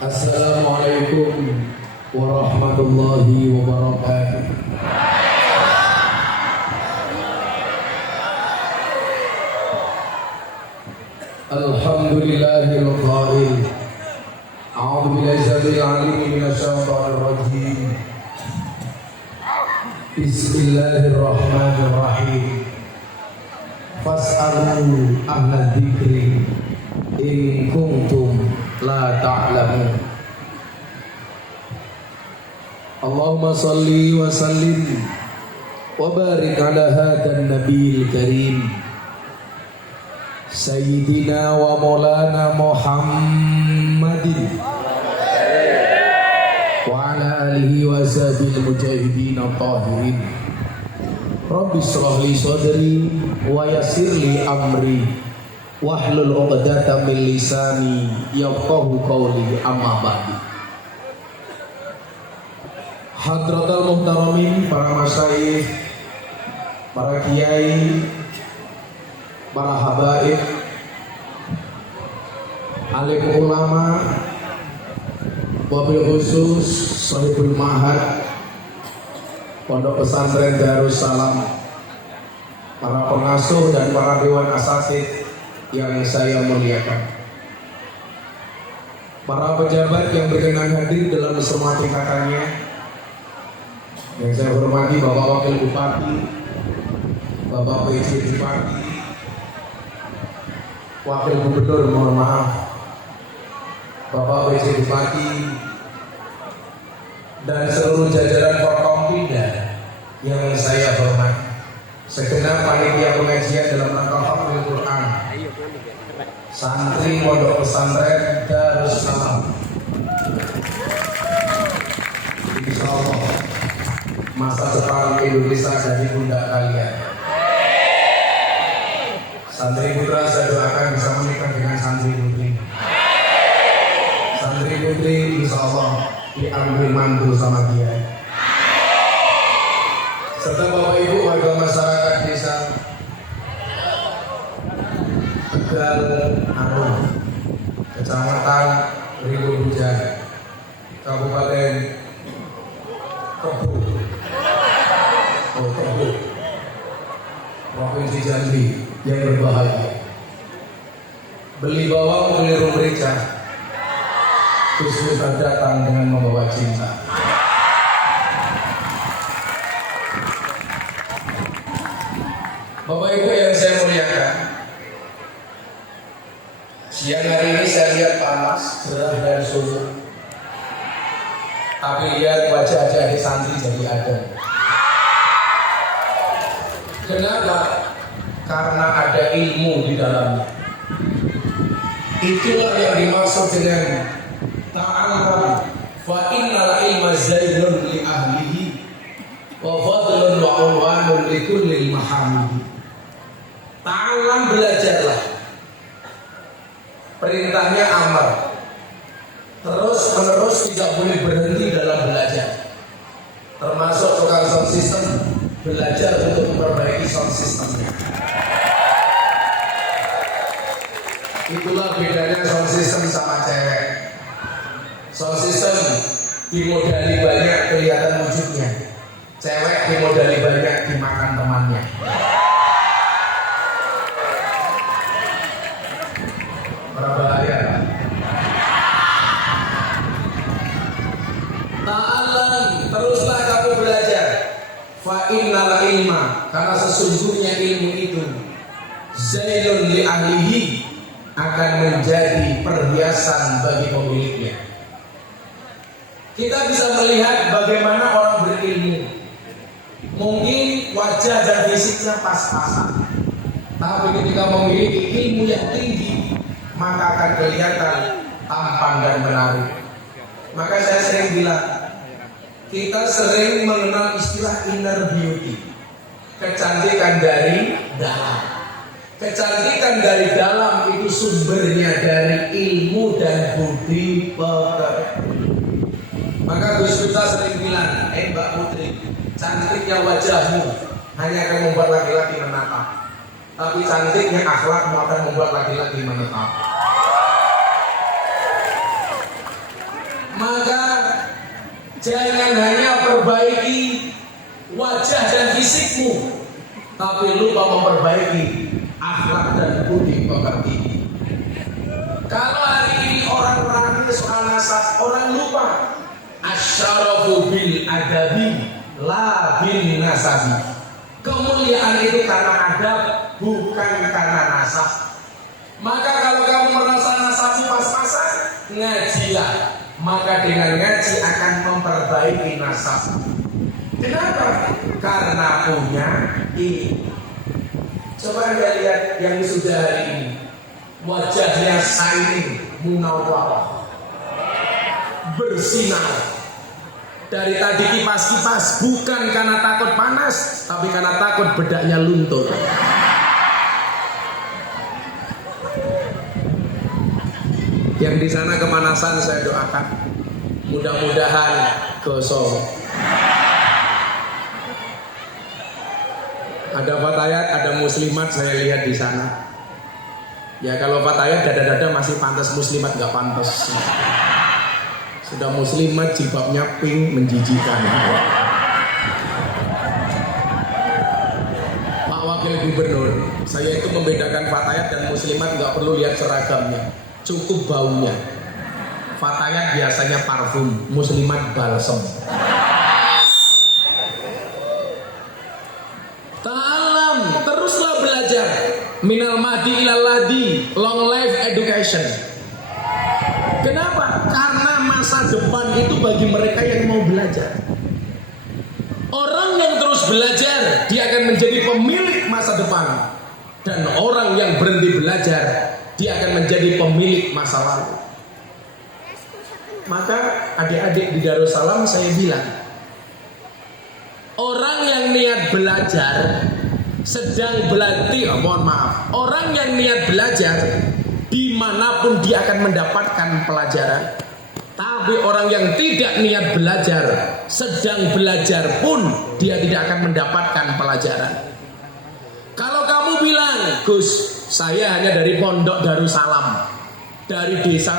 Assalamualaikum warahmatullahi wabarakatuh. Alhamdulillahil qail. A'udzu billahi samil alim minasy syaithanir rajim. Bismillahirrahmanirrahim. Fas'alu ahla dzikri in kuntum la ta'lamun. Allahumma salli wa sallim wa barik ala hadan nabiyil karim Sayyidina wa maulana Muhammadin wa ala alihi wa sahbihi mujahidin tahirin. Rabbi shrah li sadri wa yassir li amri wahlul 'uqdatam min lisani yafqahu qawli, amma ba'du. Hadratul muhtaramin, para masyayikh, para kiai, para habaib, alim ulama, wabil khusus sahibul mahad Pondok Pesantren Darussalam, para pengasuh dan para dewan asatidz yang saya muliakan, para pejabat yang berkenan hadir dalam semua tingkatannya, yang saya hormati Bapak Wakil Bupati, Bapak PJ Bupati, Wakil Gubernur, mohon maaf, Bapak PJ Bupati, dan seluruh jajaran Forkompinda yang saya hormati, segenap panitia pengajian dalam rangka hafal Quran, santri Pondok Pesantren Darussalam. Insyaallah masa depan Indonesia dari pundak kalian. Santri putra saya doakan bisa menikah dengan santri putri. Santri putri insyaallah diambil mantu sama dia. Serta Bapak Ibu warga masyarakat desa Tegal Arum, Kecamatan Rindu Hujan, Kabupaten Kebu, Provinsi Jambi yang berbahagia. Beli bawang, beli merica, Gus Miftah datang dengan membawa cinta. Bapak Ibu yang saya muliakan, siang hari ini saya lihat panas, cerah dan sunyi, tapi lihat wajah-wajah di santri jadi adem. Kenapa? Karena ada ilmu di dalamnya. Itulah yang dimaksud dengan ta'allam fa innal ilma zainun li ahlihi wa fadlun wa unwanun li kulli mahamidi. Ta'allam, belajarlah. Perintahnya amar. Terus menerus tidak boleh berhenti dalam belajar. Termasuk tukang sound system belajar untuk memperbaiki sound systemnya. Itulah bedanya sound system sama cewek. Sound system dimodali banyak kelihatan wujudnya. Cewek dimodali banyak dimakan temannya. Berbahaya. Ta'allam, teruslah kamu belajar. Fa innal ilma, karena sesungguhnya ilmu itu zainun li ahlihi, akan menjadi perhiasan bagi pemiliknya. Kita bisa melihat bagaimana orang berilmu. Mungkin wajah dan fisiknya pas-pasan, tapi ketika memiliki ilmu yang tinggi, maka akan kelihatan tampan dan menarik. Maka saya sering bilang, kita sering mengenal istilah inner beauty, kecantikan dari dalam. Kecantikan dari dalam itu sumbernya dari ilmu dan budi pekerti. Maka Gus Miftah sering bilang, Mbak Putri, cantiknya wajahmu hanya akan membuat laki-laki menatap, tapi cantiknya akhlakmu akan membuat laki-laki menetap. Maka jangan hanya perbaiki wajah dan fisikmu, tapi lupa memperbaiki akhlak dan budi pekerti. Kalau hari ini orang ragu soal nasab, orang lupa asyarafu bil adabi la bin nasabi. Kemuliaan itu karena adab, bukan karena nasab. Maka kalau kamu merasa nasabmu pas-pasan, ngajilah. Maka dengan ngaji akan memperbaiki nasab. Kenapa? Karena punya ini. Coba Anda lihat yang sudah hari ini, wajahnya shining, munawwarah, bersinar. Dari tadi kipas-kipas, bukan karena takut panas, tapi karena takut bedaknya luntur. Yang di sana kemanasan saya doakan, mudah-mudahan gosong. Ada fatayat, ada muslimat saya lihat di sana. Ya kalau fatayat dada-dada masih pantas, muslimat nggak pantas. Sudah muslimat jilbabnya pink menjijikan. Pak Wakil Gubernur, saya itu membedakan fatayat dan muslimat nggak perlu lihat seragamnya, cukup baunya. Fatayat biasanya parfum, muslimat balsem. Teruslah belajar minal mahdi ilal ladi, long life education. Kenapa? Karena masa depan itu bagi mereka yang mau belajar. Orang yang terus belajar, dia akan menjadi pemilik masa depan. Dan orang yang berhenti belajar, dia akan menjadi pemilik masa lalu. Maka adik-adik di Darussalam saya bilang, orang yang niat belajar sedang berlatih, mohon maaf, orang yang niat belajar dimanapun dia akan mendapatkan pelajaran. Tapi orang yang tidak niat belajar sedang belajar pun dia tidak akan mendapatkan pelajaran. Kalau kamu bilang, Gus, saya hanya dari Pondok Darussalam, dari desa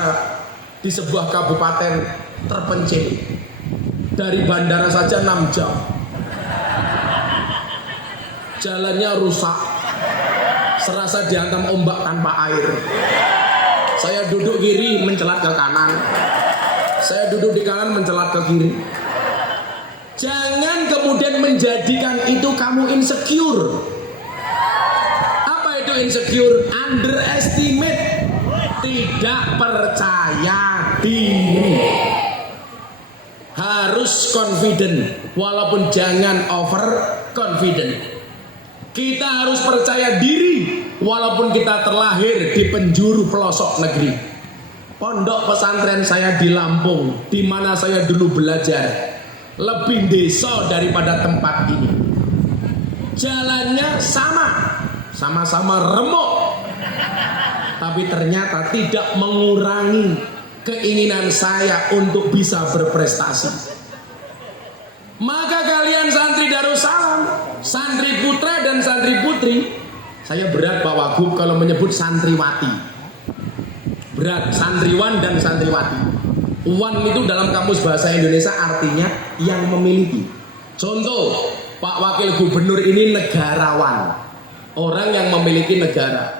di sebuah kabupaten terpencil, dari bandara saja 6 jam, jalannya rusak, serasa dihantam ombak tanpa air. Saya duduk kiri mencelat ke kanan, saya duduk di kanan mencelat ke kiri. Jangan kemudian menjadikan itu kamu insecure. Apa itu insecure? Underestimate, tidak percaya diri. Harus confident, walaupun jangan over confident. Kita harus percaya diri walaupun kita terlahir di penjuru pelosok negeri. Pondok pesantren saya di Lampung, di mana saya dulu belajar, lebih desa daripada tempat ini. Jalannya sama-sama remuk, tapi ternyata tidak mengurangi keinginan saya untuk bisa berprestasi. Maka kalian santri Darussalam, santri putra dan santri putri, saya berat Pak Wagub kalau menyebut santriwati. Berat, santriwan dan santriwati. Wan itu dalam kamus bahasa Indonesia artinya yang memiliki. Contoh, Pak Wakil Gubernur ini negarawan, orang yang memiliki negara.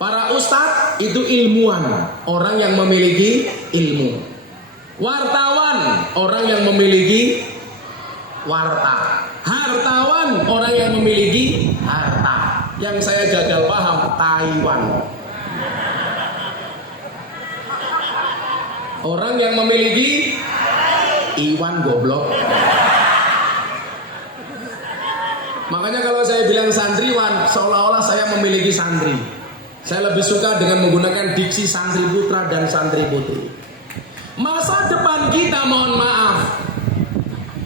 Para ustadz itu ilmuwan, orang yang memiliki ilmu. Wartawan, orang yang memiliki warta. Hartawan, orang yang memiliki harta. Yang saya gagal paham, Taiwan. Orang yang memiliki Iwan goblok. Makanya kalau saya bilang santriwan, seolah-olah saya memiliki santri. Saya lebih suka dengan menggunakan diksi santri putra dan santri putri. Masa depan kita, mohon maaf,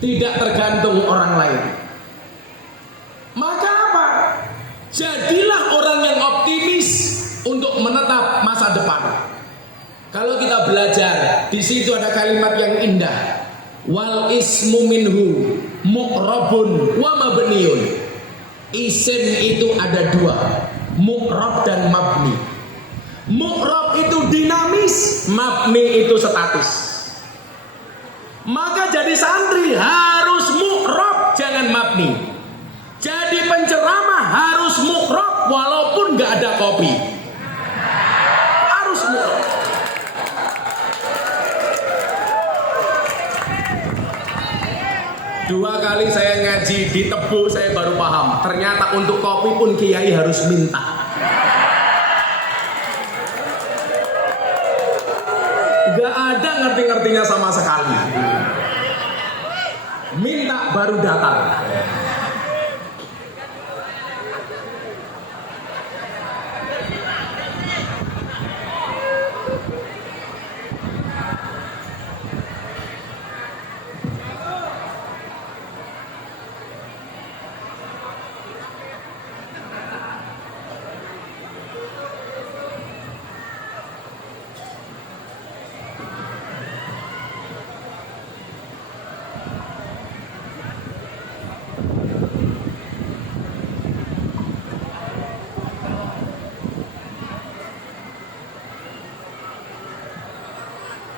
tidak tergantung orang lain. Maka apa? Jadilah orang yang optimis untuk menetap masa depan. Kalau kita belajar, di situ ada kalimat yang indah. Wal ismu minhu mu'rabun wa mabniun. Isim itu ada dua, mu'rab dan mabni. Mu'rab itu dinamis, mabni itu statis. Maka jadi santri harus mu'rab, jangan mabni. Jadi penceramah harus mu'rab walaupun nggak ada kopi. Harus mu'rab. Dua kali saya ngaji di Tebu saya baru paham. Ternyata untuk kopi pun kiai harus minta. Gak ada ngerti-ngertinya sama sekali. Minta baru datang.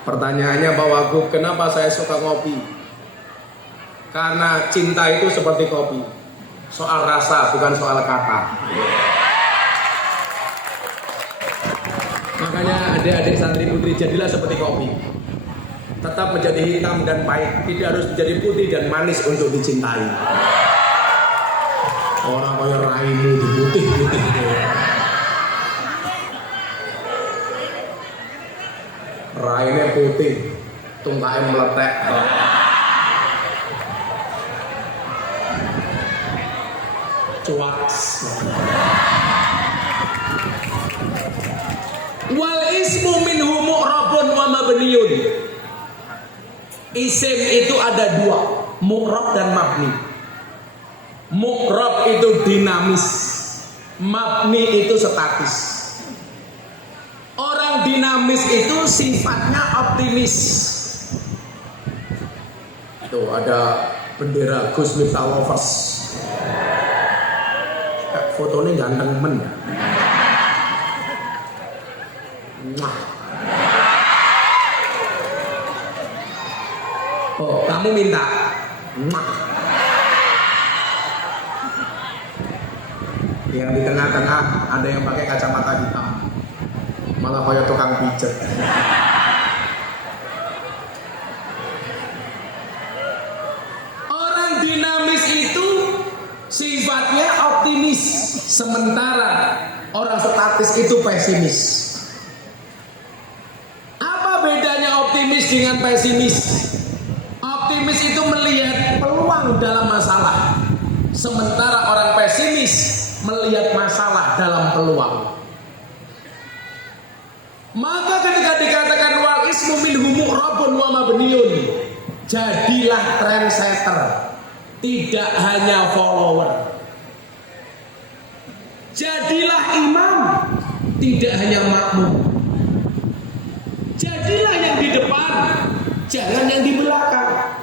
Pertanyaannya Pak Wagub, kenapa saya suka ngopi? Karena cinta itu seperti kopi, soal rasa bukan soal kata. Makanya adik-adik santri putri jadilah seperti kopi, tetap menjadi hitam dan pahit, tidak harus menjadi putih dan manis untuk dicintai. Orang kaya raimu diputih-putih gitu. Raine putih, tungkae meletek. Cuak. Wal ismu minhu mu'rabun wa mabniyun. Isim itu ada dua, mu'rab dan mabni. Mu'rab itu dinamis, mabni itu statis. Orang dinamis itu sifatnya optimis. Tuh ada bendera Gus Miftah Lovers. Fotonya ganteng men. Mwah. Oh, kamu minta. Mwah. Yang di tengah-tengah ada yang pakai kacamata hitam. Malah kayak tukang pijat. Orang dinamis itu sifatnya optimis, sementara orang statis itu pesimis. Apa bedanya optimis dengan pesimis? Optimis itu melihat peluang dalam masalah, sementara orang pesimis melihat masalah dalam peluang. Maka ketika dikatakan wal ismu minhu mu'rabun wa mabniyun, jadilah trendsetter, tidak hanya follower. Jadilah imam, tidak hanya makmum. Jadilah yang di depan, jangan yang di belakang.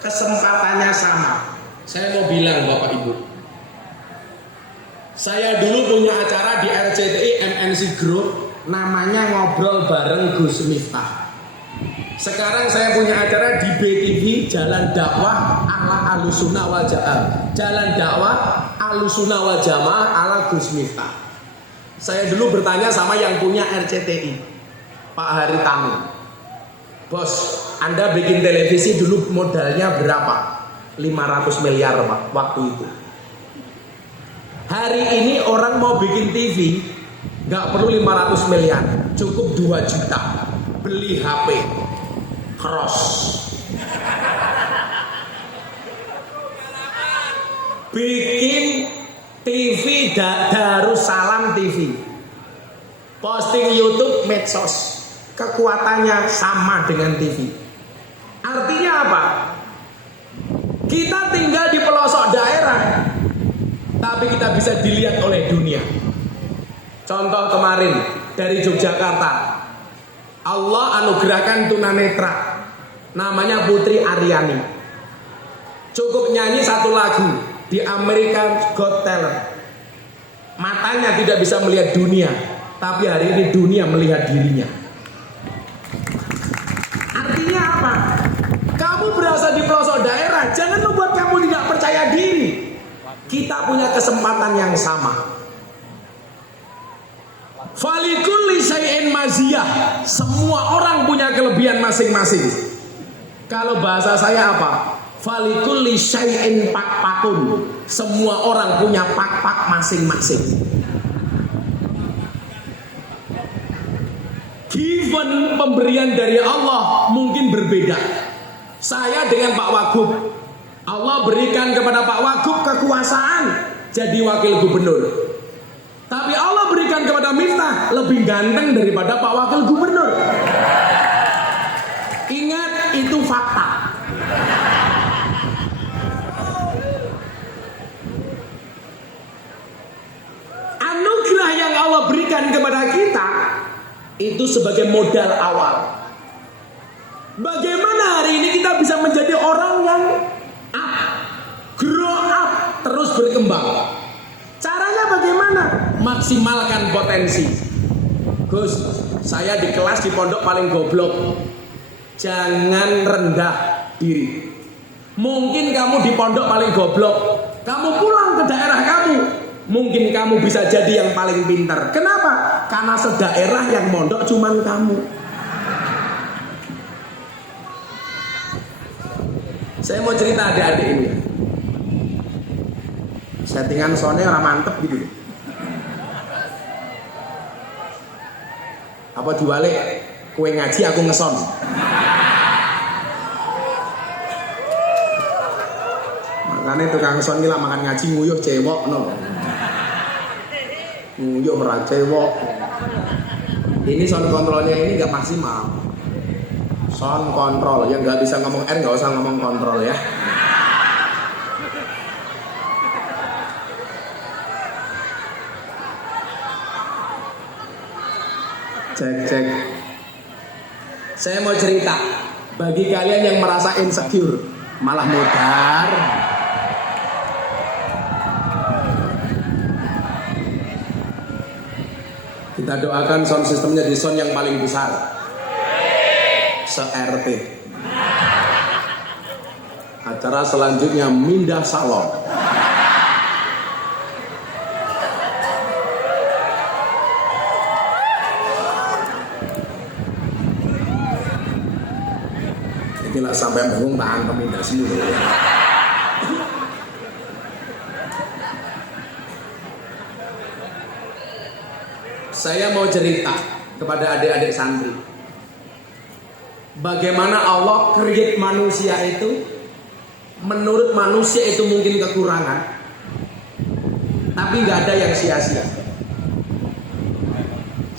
Kesempatannya sama. Saya mau bilang Bapak Ibu, saya dulu punya acara di RCTI MNC Group, namanya Ngobrol Bareng Gus Miftah. Sekarang saya punya acara di BTV, Jalan Dakwah ala Ahlussunnah wal Jamaah. Jalan Dakwah Ahlussunnah wal Jamaah ala Gus Miftah. Saya dulu bertanya sama yang punya RCTI, Pak Haritanu. Bos, Anda bikin televisi dulu modalnya berapa? 500 miliar Pak, waktu itu. Hari ini orang mau bikin TV nggak perlu 500 miliar, cukup 2 juta beli HP cross. Bikin TV Darussalam TV, posting YouTube, medsos, kekuatannya sama dengan TV. Artinya apa? Kita tinggal di pelosok daerah, tapi kita bisa dilihat oleh dunia. Contoh kemarin dari Yogyakarta, Allah anugerahkan tunanetra, namanya Putri Aryani. Cukup nyanyi satu lagu di American Got Talent, matanya tidak bisa melihat dunia, tapi hari ini dunia melihat dirinya. berasa di pelosok daerah, jangan membuat kamu tidak percaya diri. Kita punya kesempatan yang sama. Falikulli syai'in maziyah. Semua orang punya kelebihan masing-masing. Kalau bahasa saya apa? Falikulli syai'in pak-pakun. Semua orang punya pak-pak masing-masing. Given pemberian dari Allah mungkin berbeda. Saya dengan Pak Wagub, Allah berikan kepada Pak Wagub kekuasaan jadi wakil gubernur. Tapi Allah berikan kepada Miftah lebih ganteng daripada Pak Wakil Gubernur. Ingat, itu fakta. Anugerah yang Allah berikan kepada kita itu sebagai modal awal. Bagaimana hari ini kita bisa menjadi orang yang grow up, terus berkembang? Caranya bagaimana? Maksimalkan potensi. Gus, saya di kelas di pondok paling goblok. Jangan rendah diri. Mungkin kamu di pondok paling goblok, kamu pulang ke daerah kamu, mungkin kamu bisa jadi yang paling pintar. Kenapa? Karena sedaerah yang mondok cuman kamu. Saya mau cerita adik-adik ini. Settingan soalnya orang mantep gitu. Apa diwalik kue ngaji aku ngeson. Makanya tukang son gila makan ngaji nguyuh cewek no. Nguyuh merah cewek. Ini sound kontrolnya ini nggak maksimal. Sound kontrol yang nggak bisa ngomong R nggak usah ngomong kontrol ya. Cek. Saya mau cerita bagi kalian yang merasa insecure, malah modar. Kita doakan sound sistemnya di sound yang paling besar, se-RT. Acara selanjutnya Mindah Salon. Gila sampai bingung tahan pemindah semua. Saya mau cerita kepada adik-adik santri. Bagaimana Allah create manusia itu, menurut manusia itu mungkin kekurangan, tapi nggak ada yang sia-sia.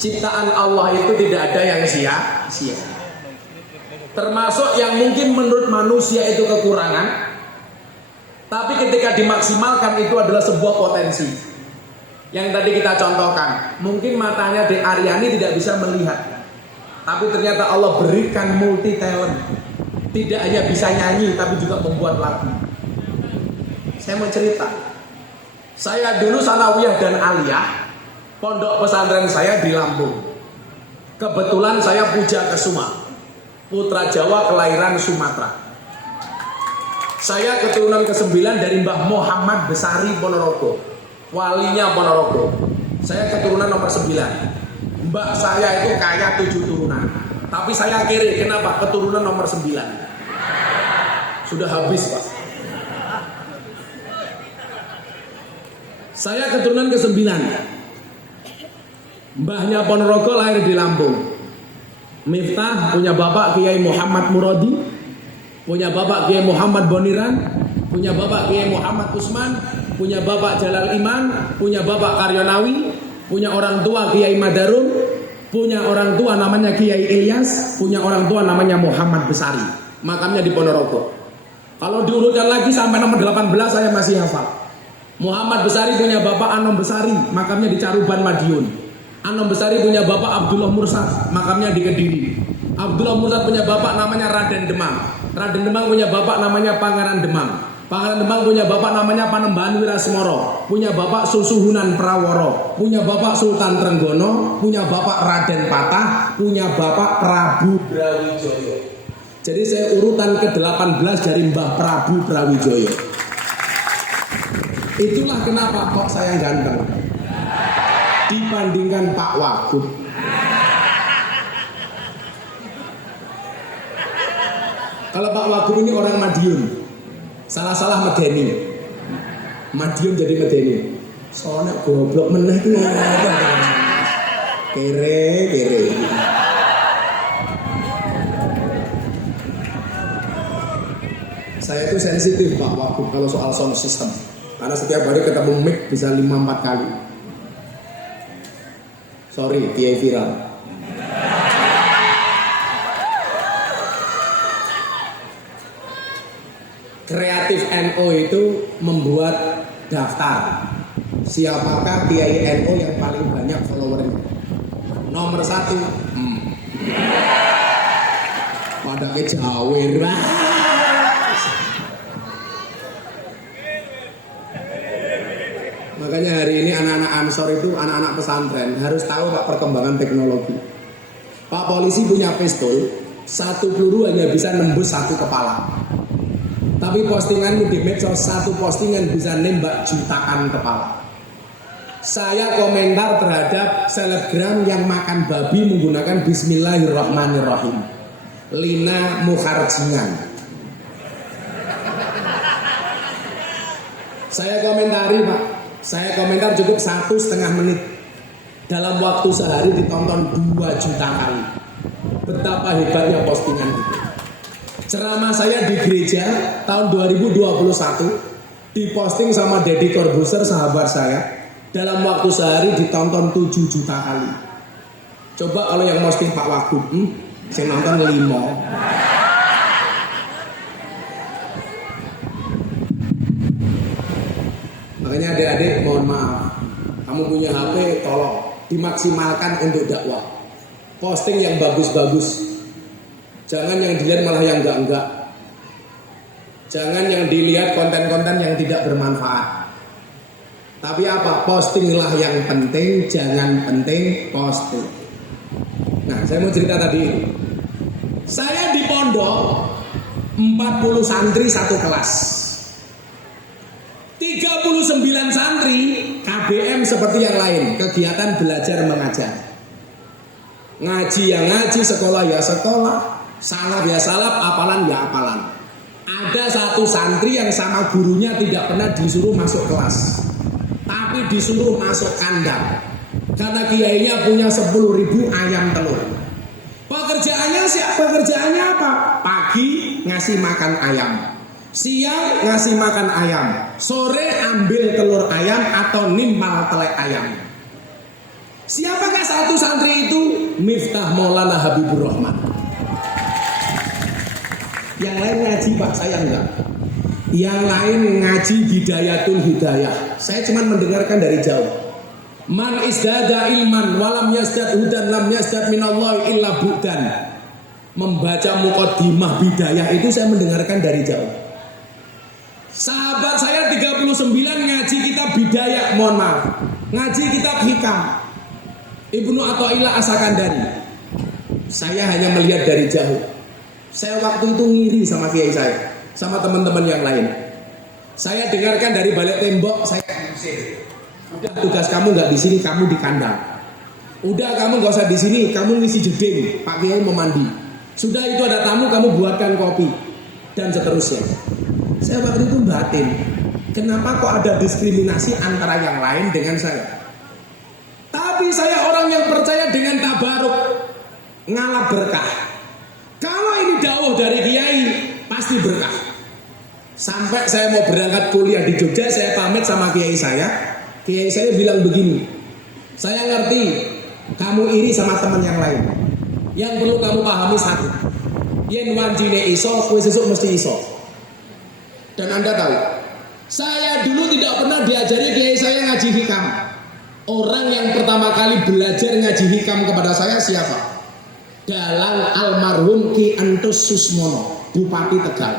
Ciptaan Allah itu tidak ada yang sia-sia. Termasuk yang mungkin menurut manusia itu kekurangan, tapi ketika dimaksimalkan itu adalah sebuah potensi. Yang tadi kita contohkan, mungkin matanya di Aryani tidak bisa melihat, tapi ternyata Allah berikan multi talent. Tidak hanya bisa nyanyi, tapi juga membuat lagu. Saya mau cerita, saya dulu sanawiyah dan aliyah, pondok pesantren saya di Lampung. Kebetulan saya puja kesuma, putra Jawa kelahiran Sumatera. Saya keturunan ke-9 dari Mbah Muhammad Besari Ponorogo, walinya Ponorogo. Saya keturunan nomor 9. Mbak saya itu kaya 7 turunan, tapi saya kiri. Kenapa? Keturunan nomor 9. Sudah habis Pak. Saya keturunan ke-9. Mbahnya Ponorogo lahir di Lampung. Miftah punya bapak Kiai Muhammad Muradi, punya bapak Kiai Muhammad Boniran, punya bapak Kiai Muhammad Usman, punya bapak Jalal Iman, punya bapak Karyonawi, punya orang tua Kiai Madarun, punya orang tua namanya Kiai Ilyas, punya orang tua namanya Muhammad Besari. Makamnya di Ponorogo. Kalau diurutkan lagi sampai nomor 18 saya masih hafal. Muhammad Besari punya bapak Anom Besari, makamnya di Caruban Madiun. Anom Besari punya bapak Abdullah Mursad, makamnya di Kediri. Abdullah Mursad punya bapak namanya Raden Demang. Raden Demang punya bapak namanya Pangeran Demang. Pangeran Demang punya bapak namanya Panembahan Wirasmoro. Punya bapak Susuhunan Praworo. Punya bapak Sultan Trenggono. Punya bapak Raden Patah. Punya bapak Prabu Brawijaya. Jadi saya urutan ke-18 dari Mbah Prabu Brawijaya. Itulah kenapa kok saya ganteng dibandingkan Pak Wagub. Kalau Pak Wagub ini orang Madiun, salah-salah medeni, Madiun jadi medeni. Soalnya goblok meneh itu kere. Saya itu sensitif Pak Wagub kalau soal sound system, karena setiap hari ketemu mic bisa 5-4 kali. Sorry, kiai viral. Kreatif NO itu membuat daftar siapakah kiai NO yang paling banyak followernya. Nomor 1 pada kejawir. Makanya hari ini anak-anak Ansor itu anak-anak pesantren harus tahu Pak perkembangan teknologi. Pak polisi punya pistol, 1 peluru hanya bisa nembus 1 kepala. Tapi postinganmu di medsos 1 postingan bisa nembak jutaan kepala. Saya komentar terhadap selebgram yang makan babi menggunakan Bismillahirrahmanirrahim. Lina Mukharjingan. Saya komentari Pak. Saya komentar cukup 1,5 menit. Dalam waktu sehari ditonton 2 juta kali. Betapa hebatnya postingan itu. Ceramah saya di gereja tahun 2021 diposting sama Deddy Corbuzier sahabat saya. Dalam waktu sehari ditonton 7 juta kali. Coba kalau yang posting Pak Wagub, saya nonton 5. Makanya adik-adik mohon maaf, kamu punya HP tolong dimaksimalkan untuk dakwah. Posting yang bagus-bagus, jangan yang dilihat malah yang enggak. Jangan yang dilihat konten-konten yang tidak bermanfaat. Tapi apa? Postinglah yang penting, jangan penting posting. Nah, saya mau cerita tadi. Saya di pondok 40 santri 1 kelas. 39 santri KBM seperti yang lain, kegiatan belajar mengajar. Ngaji ya ngaji, sekolah ya sekolah, salaf ya salaf, apalan ya apalan. Ada 1 santri yang sama gurunya tidak pernah disuruh masuk kelas, tapi disuruh masuk kandang. Karena kiainya punya 10.000 ayam telur. Pekerjaannya apa? Pagi ngasih makan ayam, siang ngasih makan ayam, sore ambil telur ayam atau nimpal telek ayam. Siapakah 1 santri itu? Miftah Maulana Habibur Rahman. Yang lain ngaji Pak, saya enggak. Yang lain ngaji Bidayatul Hidayah. Saya cuma mendengarkan dari jauh. Man isdada ilman walam yasdad hudan lam yasdad minallahi illa bu'dan. Membaca muqaddimah Bidayah itu saya mendengarkan dari jauh. Sahabat saya 39 ngaji kitab Bidayah, mohon maaf, ngaji kitab Hikam Ibnu Athaillah As-Sakandari. Saya hanya melihat dari jauh. Saya waktu itu ngiri sama kiai saya, sama teman-teman yang lain. Saya dengarkan dari balik tembok, saya diusir. Udah, tugas kamu nggak di sini, kamu di kandang. Udah, kamu nggak usah di sini, kamu ngisi jeding. Pak Kiai mau mandi. Sudah, itu ada tamu, kamu buatkan kopi dan seterusnya. Saya waktu itu batin, kenapa kok ada diskriminasi antara yang lain dengan saya? Tapi saya orang yang percaya dengan tabaruk, ngalah berkah. Kalau ini dakwah dari kiai, pasti berkah. Sampai saya mau berangkat kuliah di Jogja, saya pamit sama kiai saya. Kiai saya bilang begini, saya ngerti kamu iri sama teman yang lain. Yang perlu kamu pahami satu, yen wanjine iso, kowe sesuk mesti iso. Dan Anda tahu, saya dulu tidak pernah diajari kiai saya ngaji hikam. Orang yang pertama kali belajar ngaji hikam kepada saya siapa? Dalang almarhum Ki Antus Susmono, Bupati Tegal.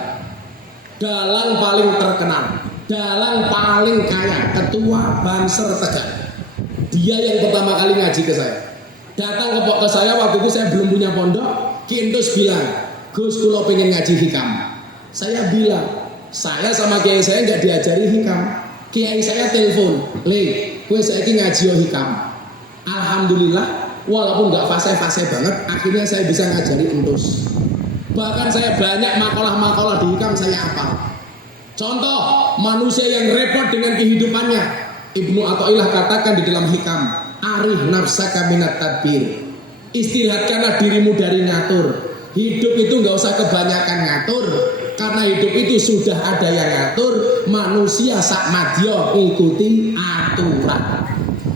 Dalang paling terkenal, dalang paling kaya, ketua Banser Tegal. Dia yang pertama kali ngaji ke saya. Datang ke saya waktu itu saya belum punya pondok. Ki Antus bilang, Gus kula pengen ngaji hikam. Saya bilang, saya sama kiai saya nggak diajari hikam. Kiai saya telepon, "Le, kowe saiki ngaji hikam." Alhamdulillah, walaupun nggak fase-fase banget, akhirnya saya bisa ngajari entus. Bahkan saya banyak makalah-makalah di hikam saya apa. Contoh, manusia yang repot dengan kehidupannya. Ibnu Athaillah katakan di dalam hikam, "Arih nafsaka minat tadbir." Istirahatkanlah dirimu dari ngatur. Hidup itu nggak usah kebanyakan ngatur, karena hidup itu sudah ada yang ngatur. Manusia sak madya ikuti aturan.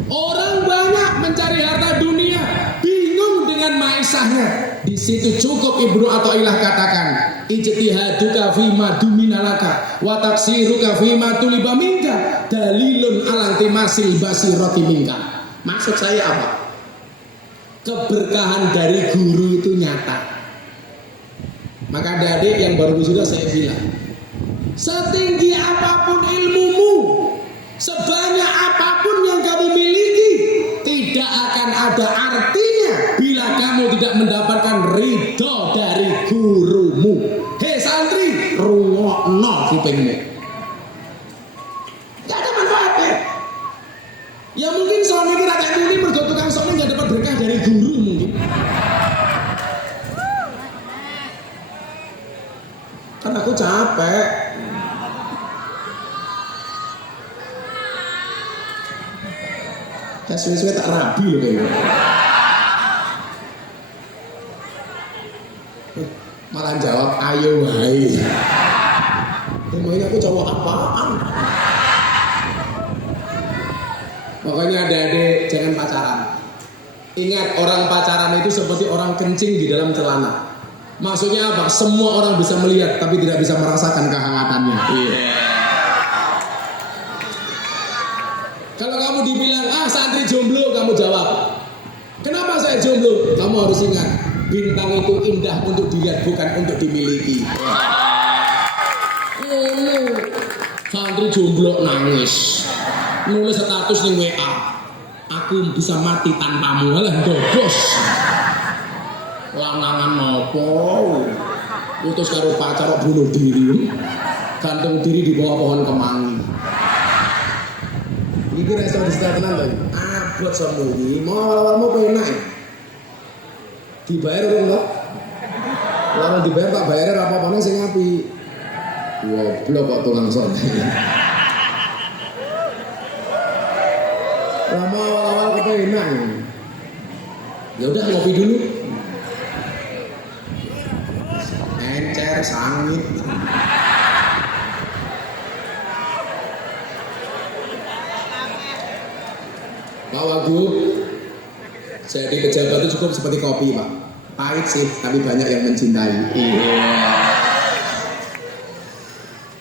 Orang banyak mencari harta dunia, bingung dengan maisahnya. Di situ cukup Ibnu Athaillah katakan, ijtihaduka fima duminalaka wa taksiruka fima tuliba minka dalilun ala timasil basirati minka. Maksud saya apa? Keberkahan dari guru itu nyata. Maka adik yang baru wisuda saya bilang, setinggi apapun ilmumu, sebanyak apapun yang kamu miliki, tidak akan ada artinya bila kamu tidak mendapatkan ridho dari gurumu. Hei santri, rungokno kupingmu. Gak ada manfaatnya. Ya mungkin soalnya kita kayak ini mergo tukang soalnya gak dapat berkah dari guru mungkin. Kan aku capek. Kayak suwe-suwe tak rabi loh kayaknya. Malah jawab ayo wae. Emangnya aku cowok apaan? Pokoknya adik-adik jangan pacaran. Ingat, orang pacaran itu seperti orang kencing di dalam celana. Maksudnya apa? Semua orang bisa melihat tapi tidak bisa merasakan kehangatannya. Kalau kamu dibilang, santri jomblo, kamu jawab, kenapa saya jomblo? Kamu harus ingat, bintang itu indah untuk dilihat, bukan untuk dimiliki. Santri jomblo nangis, nulis status di WA, aku bisa mati tanpamu. Alah dobos. Lanangan nopo, putus karo pacar bunuh diri, gantung diri di bawah pohon kemangi. Iki rasa disetatenan lho. Abot semuni, mau awal-awal mau penak. Dibayar ora enggak? Ora dibayar tak bayar apa-apane sing apik. Goblok kok tukang sone. Lama awal-awal kepenak. Ya udah ngopi dulu. Encer sangit. Pak Wagub, jadi pejabat itu cukup seperti kopi Pak. Pahit sih, tapi banyak yang mencintai.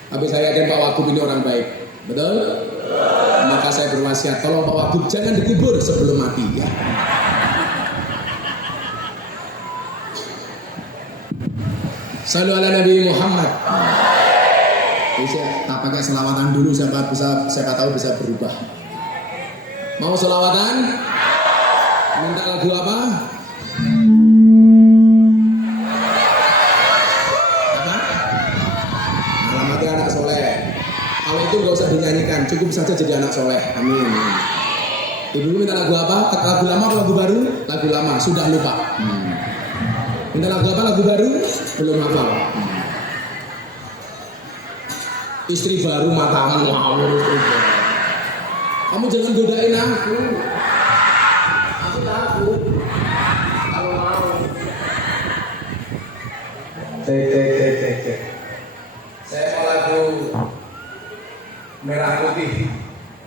Tapi saya yakin Pak Wagub ini orang baik. Betul? Maka saya berwasiat, tolong Pak Wagub jangan dikubur sebelum mati ya. Sallu ala Nabi Muhammad. Bisa tak pakai selawatan dulu, siapa tahu bisa berubah. Mau selawatan? Minta lagu apa? Apa? Alamatnya anak soleh. Kalau itu gak usah dinyanyikan, cukup saja jadi anak soleh. Amin. Ibu minta lagu apa? Lagu lama atau lagu baru? Lagu lama, sudah lupa. Minta lagu apa? Lagu baru? Belum hafal. Istri baru matamu, kamu jangan godain aku. Aku takut. Kalau mau. Cek. Saya mau lagu Merah Putih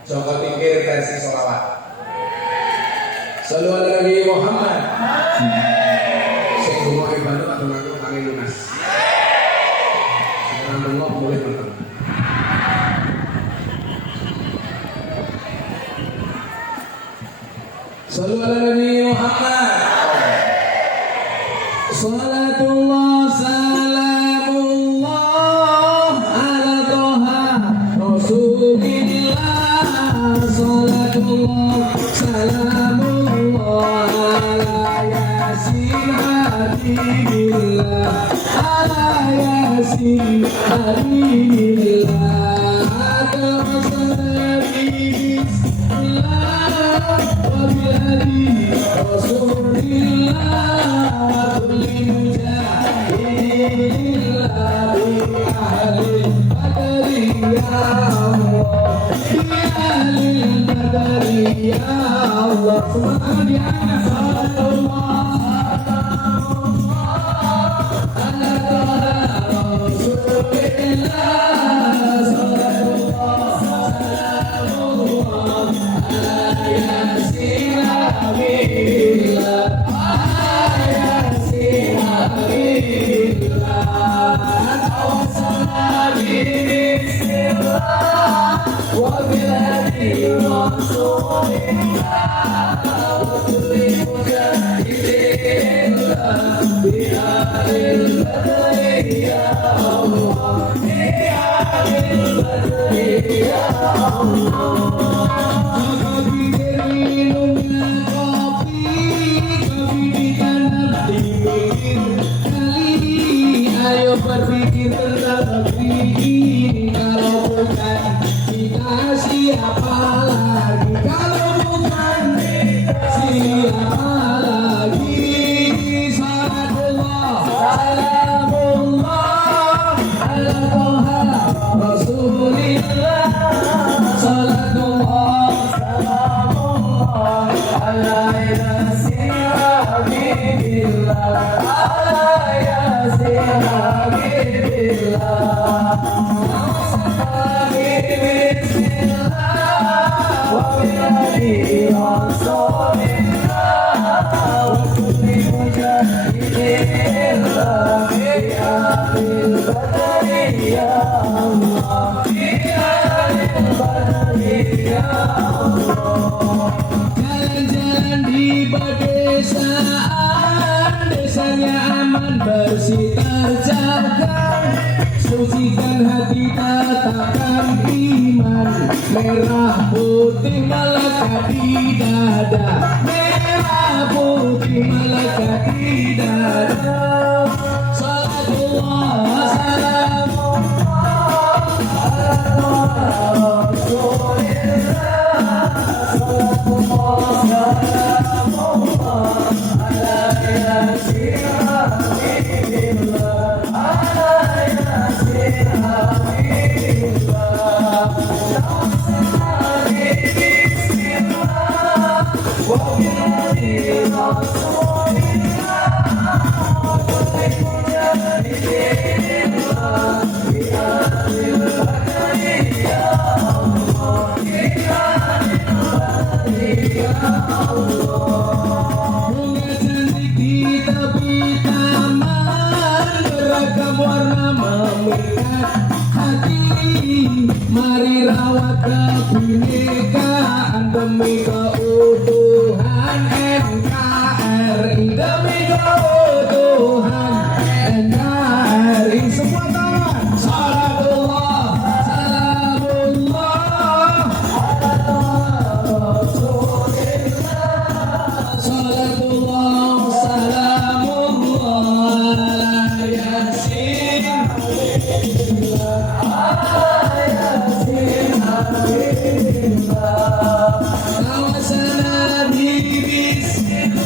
Joko Tingkir versi sholawat. Sallu ala Nabi Muhammad. Sing rumah ibadah atau lagu angin lunas. Sekarang rumah boleh menang. Sallu ala Nabi Muhammad. Salatullah salamullah ala Toha Rasulillah. Salatullah salamullah ala Yasin Habibillah. yasin alillah tawassalna bismillah wa bilhadi rasulillah kulli mujahidillah bi ahlil badri ya Allah bi ahlil badri ya Allah subhanahu ayo berpikir tentang negeri ini, kalau bukan kita siapa lagi, kalau bukan siapa lagi. Salatullah salamullah ala Toha Rasulillah, salatullah salamullah ala yasin habibillah, ala yasin habibillah, bismillah wa bilhadi rasulillah wa kulli mujahidillah bi ahlil badri ya Allah, bi ahlil badri ya Allah. Jalan-jalan di pedesaan, desanya aman bersih terjaga, sucikan hati tatakan iman, merah putih melekat di dada, merah putih melekat di dada. Salatullah salamullah ala Rasulillah, salatullah salamullah ala yasin habibillah, ala yasin habibillah, tawassalna bismillah wa bilhadi rasulillah wa kulli mujahidillah bi ahlil badri ya Allah, bi ahlil badri ya Allah. Bunga cantik di tepi taman, beragam warna memikat hati, mari rawat kebinekaan demi keutuhan NKRI, demi keutuhan NKRI. Semua tangan. Salatullah salamullah ala Rasulillah, salatullah salamullah ala yasin tawassalna bismillah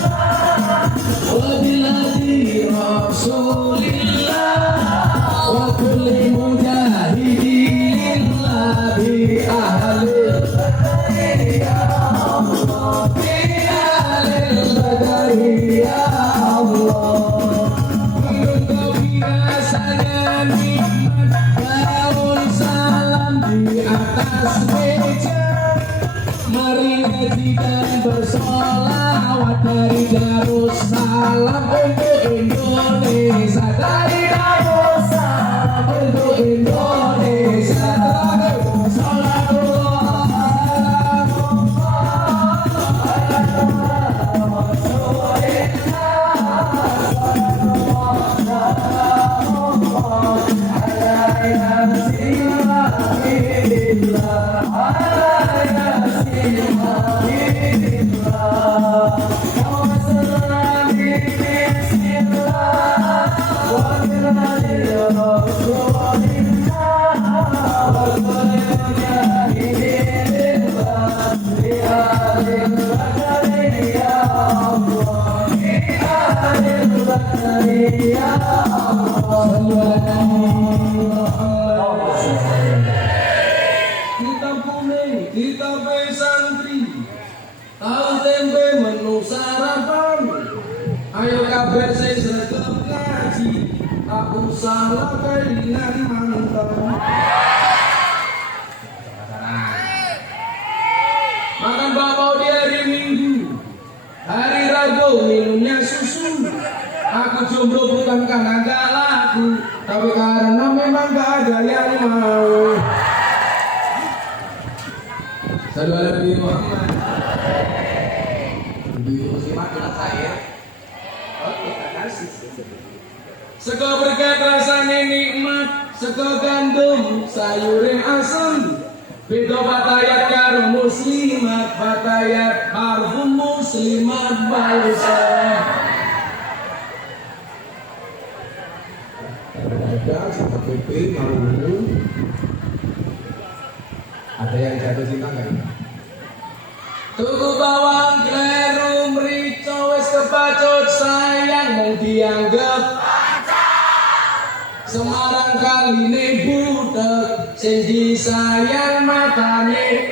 wa bilhadi rasulillah wa kulli mujahidillah bi ahlil badri ya Allah, bi ahlil badri ya Allah. Engkau biasanya nikmat, daun salam di atas meja, mari ngaji dan bersolawat dari Darussalam untuk Indonesia, dari Darussalam untuk Indonesia. Salatullah salamullah kita santri, tahu tempe menu sarapan. Ayo kabeh sing sregep ngaji, tak usah kelingan mantep. Makan bakpao di hari Minggu, hari Rabu minumnya susu. Aku jomblo bukan karena gak laku, tapi karena memang gak ada yang mau. Sallu ala Nabi Muhammad. Ibu muslimat anak saya. Oke, tak kasih. Sego berkat rasanya nikmat, sego gandum, sayure asem. Beda batayat karo muslimat, batayat parfum muslimat balsam. Ada sama PP mau ada yang jatuh cinta nggak? Tuku bawang kleru merica wis kepacut sayang mau dianggap Semarang kaline butek sing disayang matane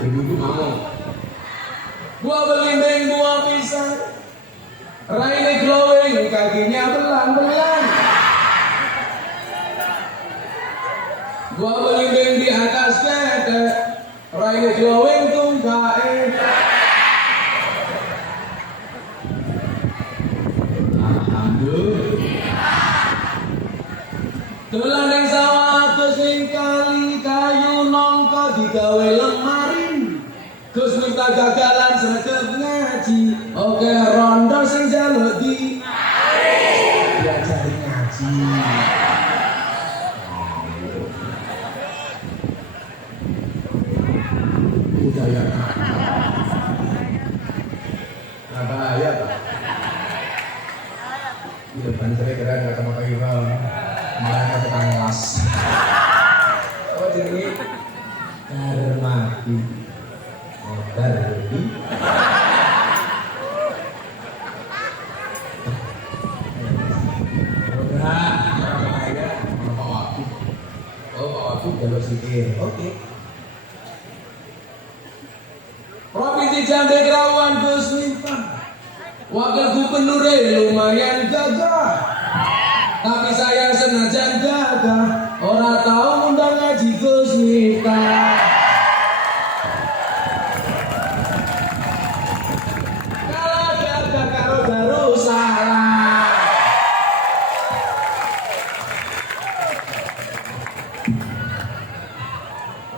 ibu ngomong buah belimbing buah pisang raine glowing kakinya belang-belang buah belimbing di atas ketek raine glowing tungkae. Dolan ning sawah Gus ning kali kayu nongko digawe lemari. Gus minta gagalan sregep ngaji. Oke rondo sing jaluk di diajari ngaji. Budaya bahaya Pak. Di depan saya kira nggak sama Pak Iral. Malah tukang las. Apa jenenge? Karmati. Darbi. Pak jalur sikir. Oke. Provinsi Jambi Kerawan Gus Miftah. Wakil gubernur lumayan gagah. Tapi saya senajan gagah, orang tahu undang ngaji Gus Miftah. Kalau gagah karo Darussalam.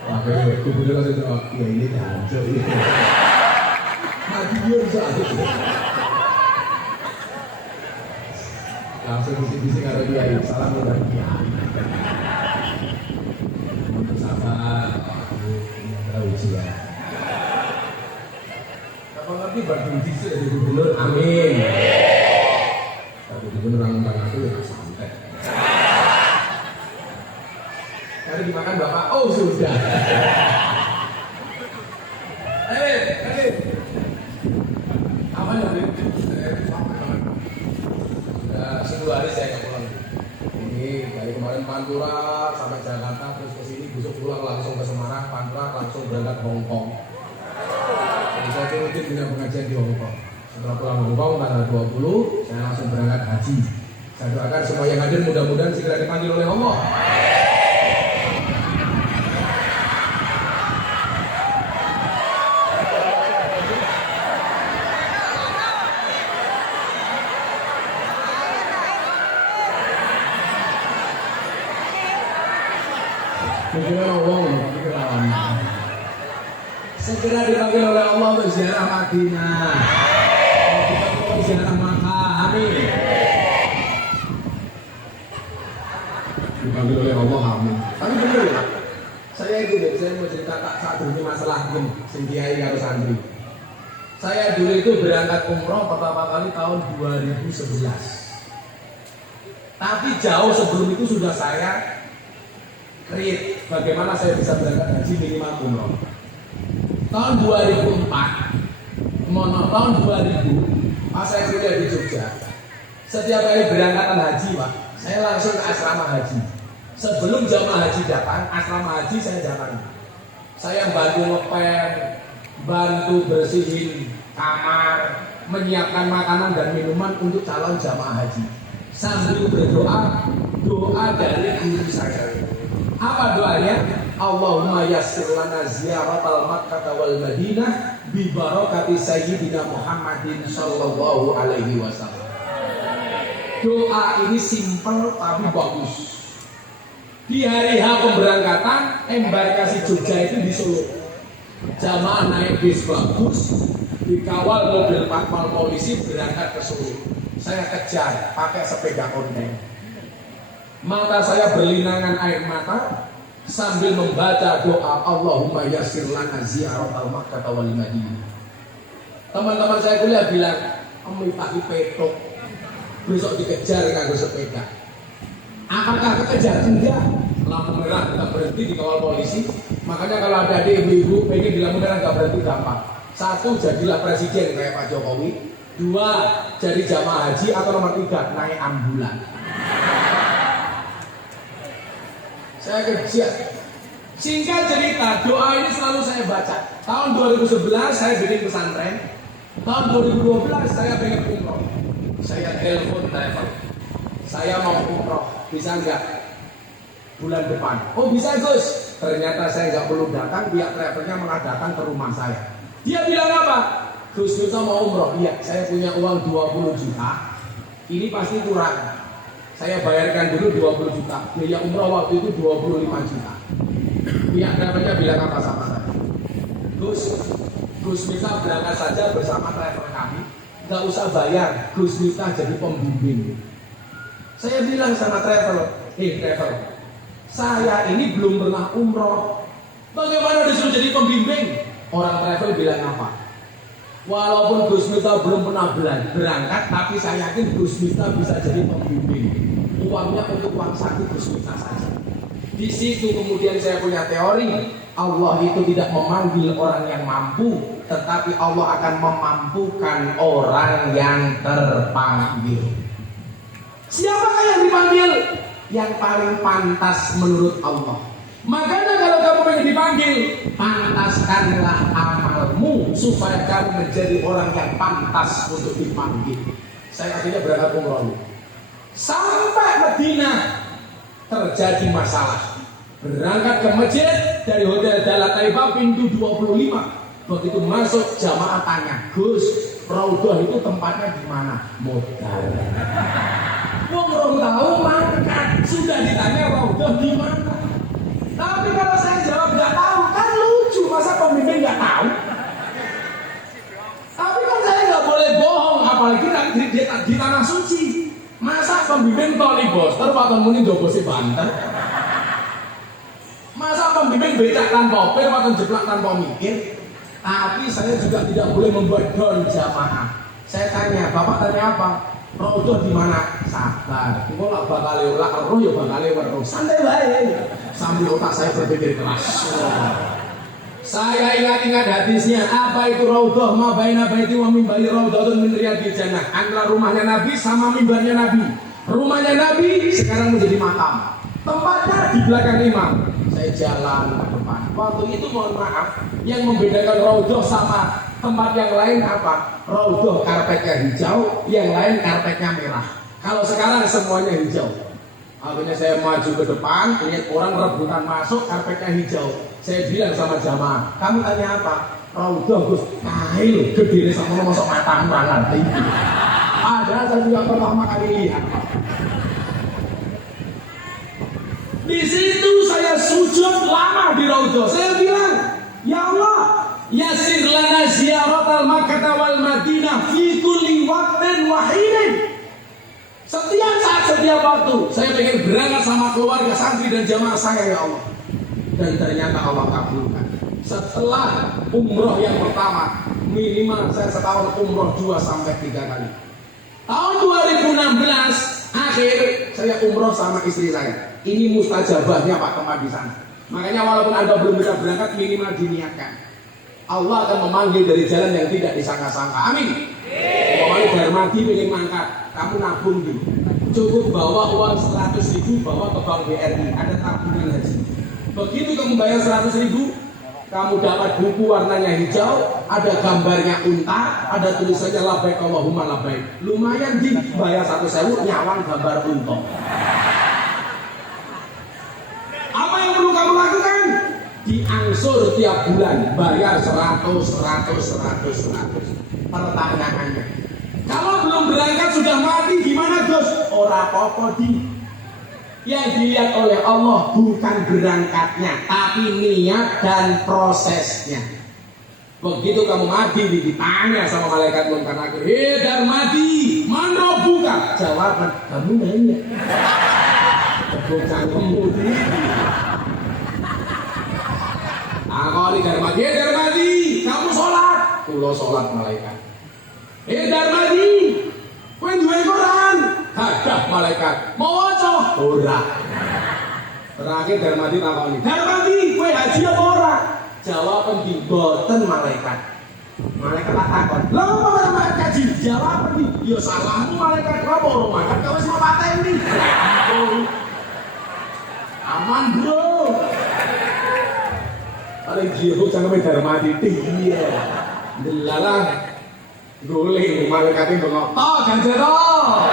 Oke, gubernur langsung jawab, ya ini hancur ini. Ngaji biar langsung bisik-bisik ada dia salam buat dia untuk sahabat tahu ujian apa ngerti bagi bisik dari gubernur amin tapi gubernur orang aku ya santai tadi dimakan bapak oh sudah apa namanya 10 hari saya nggak pulang. Ini dari kemarin Pantura sampai Jakarta terus ke sini besok pulang langsung ke Semarang, Pantura langsung berangkat Hong Kong. Jadi saya rutin punya pengajian di Hong Kong. Setelah pulang Hong Kong tanggal 20 saya langsung berangkat haji. Saya doakan semua yang hadir mudah-mudahan segera dipanggil oleh Allah. Segera dipanggil oleh Allah untuk ziarah Madinah. Untuk ziarah Makkah. Amin. Dipanggil oleh Allah. Amin. Tapi benar ya. Saya itu deh, saya mau cerita tak saat ini masalah sing kiai karo santri. Saya dulu itu berangkat umroh pertama kali tahun 2011. Tapi jauh sebelum itu sudah saya create bagaimana saya bisa berangkat haji minimal umroh. Tahun 2004, tahun 2000, pas saya kuliah di Jogja, setiap kali berangkatan haji, Pak, Saya langsung ke asrama haji. Sebelum jamaah haji datang, asrama haji saya datang. Saya bantu ngepel, bantu bersihin kamar, menyiapkan makanan dan minuman untuk calon jamaah haji. Sambil berdoa, doa dari guru saya. Apa doanya? Allahumma yassir lana ziyaratal Makkah wal Madinah bi barakati sayyidina Muhammadin sallallahu alaihi wasallam. Doa ini simpel tapi bagus. Di hari H pemberangkatan embarkasi Jogja itu di Solo. Jamaah naik bis bagus, dikawal mobil patwal polisi berangkat ke Solo. Saya kejar pakai sepeda ontel. Mata saya berlinangan air mata sambil membaca doa Allahumma yassir lana ziyaratal Makkah wal Madinah. Teman-teman saya kuliah bilang, "Kamu pagi petok, besok dikejar nganggo sepeda." Apakah kekejar? Enggak. Lampu merah tidak berhenti dikawal polisi. Makanya kalau ada adik ibu-ibu pengen di lampu merah nggak berhenti gampang. Satu, jadilah presiden kayak Pak Jokowi. Dua, jadi jamaah haji. Atau nomor tiga, naik ambulan. Saya kejar. Singkat cerita, doa ini selalu saya baca. Tahun 2011 saya bikin pesantren. Tahun 2012 saya pengen umroh. Saya telepon travel. Saya mau umroh, bisa nggak? Bulan depan. Oh bisa Gus. Ternyata saya nggak perlu datang, pihak travelnya malah datang ke rumah saya. Dia bilang apa? Gus Miftah mau umroh. Iya, saya punya uang 20 juta. Ini pasti kurang. Saya bayarkan dulu 20 juta. Biaya umroh waktu itu 25 juta. Pihak travelnya bilang apa sama saya? Gus Miftah berangkat saja bersama travel kami. Nggak usah bayar. Gus Miftah jadi pembimbing. Saya bilang sama travel, saya ini belum pernah umroh. Bagaimana disuruh jadi pembimbing? Orang travel bilang apa? Walaupun Gus Miftah belum pernah berangkat, tapi saya yakin Gus Miftah bisa jadi pembimbing. Uangnya untuk uang saku Gus Miftah saja. Di situ kemudian saya punya teori, Allah itu tidak memanggil orang yang mampu, tetapi Allah akan memampukan orang yang terpanggil. Siapakah yang dipanggil? Yang paling pantas menurut Allah. Makanya kalau kamu ingin dipanggil, pantaskanlah amalmu supaya kamu menjadi orang yang pantas untuk dipanggil. Saya akhirnya berangkat umroh. Sampai Madinah terjadi masalah. Berangkat ke masjid dari Hotel Dalat Taibah pintu 25. Begitu masuk jamaah tanya, Gus, Raudhah itu tempatnya di mana? Modal. Wong tahu mangkat sudah ditanya Raudhah di mana. Tapi kalau saya jawab nggak tahu, kan lucu, masa pemimpin nggak tahu? Tapi kan saya nggak boleh bohong, apalagi di tanah suci. Masa pemimpin toli boster, waktu muni dobosi banter. Masa pemimpin becak tanpa pir, waktu jeplak tanpa mikir. Tapi saya juga tidak boleh membuat down jamaah. Saya tanya, Bapak tanya apa? Raudhah di mana? Sabar. Engko lak bakal lak roh ya bakal weruh. Santai wae. Sambil otak saya berpikir keras. Saya ingat-ingat hadisnya, apa itu Raudhah? Ma baina baiti wa minbari raudhatun min riyadil jannah. Antara rumahnya Nabi sama mimbarnya Nabi. Rumahnya Nabi sekarang menjadi makam. Tempatnya di belakang imam. Saya jalan ke depan. Waktu itu mohon maaf, yang membedakan Raudhah sama tempat yang lain apa? Raudhah karpetnya hijau, yang lain karpetnya merah. Kalau sekarang semuanya hijau. Akhirnya saya maju ke depan, lihat orang rebutan masuk, karpetnya hijau. Saya bilang sama jamaah, kamu tanya apa? Raudhah Gus, kail gede sama masuk mata kurang ngerti. Padahal saya juga pertama kali lihat. Di situ saya sujud lama di Raudhah. Saya bilang, ya Allah, yassir lana ziyaratal Makkah wal Madinah fi kulli waqtin wahidin. Setiap saat, setiap waktu saya pengen berangkat sama keluarga santri dan jamaah saya, ya Allah. Dan ternyata Allah kabulkan. Setelah umroh yang pertama, minimal saya setahun umroh 2-3 kali. Tahun 2016 akhir saya umroh sama istri saya. Ini mustajabahnya Pak Kemal di sana. Makanya walaupun Anda belum bisa berangkat, minimal diniatkan. Allah akan memanggil dari jalan yang tidak disangka-sangka. Amin. Pokoknya Darmadi pengen mangkat, kamu nabung dulu. cukup bawa uang 100.000, bawa ke bank BRI, ada tabungan haji. Begitu kamu bayar 100.000, kamu dapat buku warnanya hijau, ada gambarnya unta, ada tulisannya labbaik Allahumma labbaik. Lumayan di bayar 1.000 nyawang gambar unta. Apa yang perlu kamu lakukan? Diangsur tiap bulan, bayar 100. Pertanyaannya, kalau belum berangkat sudah mati gimana Gus? Ora apa-apa di. Yang dilihat oleh Allah bukan berangkatnya, tapi niat dan prosesnya. Begitu kamu mati ditanya sama malaikat munkar nakir, "Hei Darmadi, mana buka?" Jawaban, "Kamu nanya." Bukan kemudian. Aku Darmadi, "Hei Darmadi, kamu sholat?" Kulo sholat malaikat. "Hei Darmadi, kowe duwe Quran?" Hadah malaikat, "Mau waca?" Ora. Terakhir Darmadi takoni, "Darmadi, kowe haji apa ora?" Jawaban di boten malaikat. Malaikat tak takon, "Lha apa malaikat haji?" Jawaban di, "Ya salahmu malaikat, kamu ora makan kau wis mapateni." Aman bro. Paling jiho jangan Darmadi tinggi ya. Delalah golek malaikate bengok. "Oh, ganjel toh."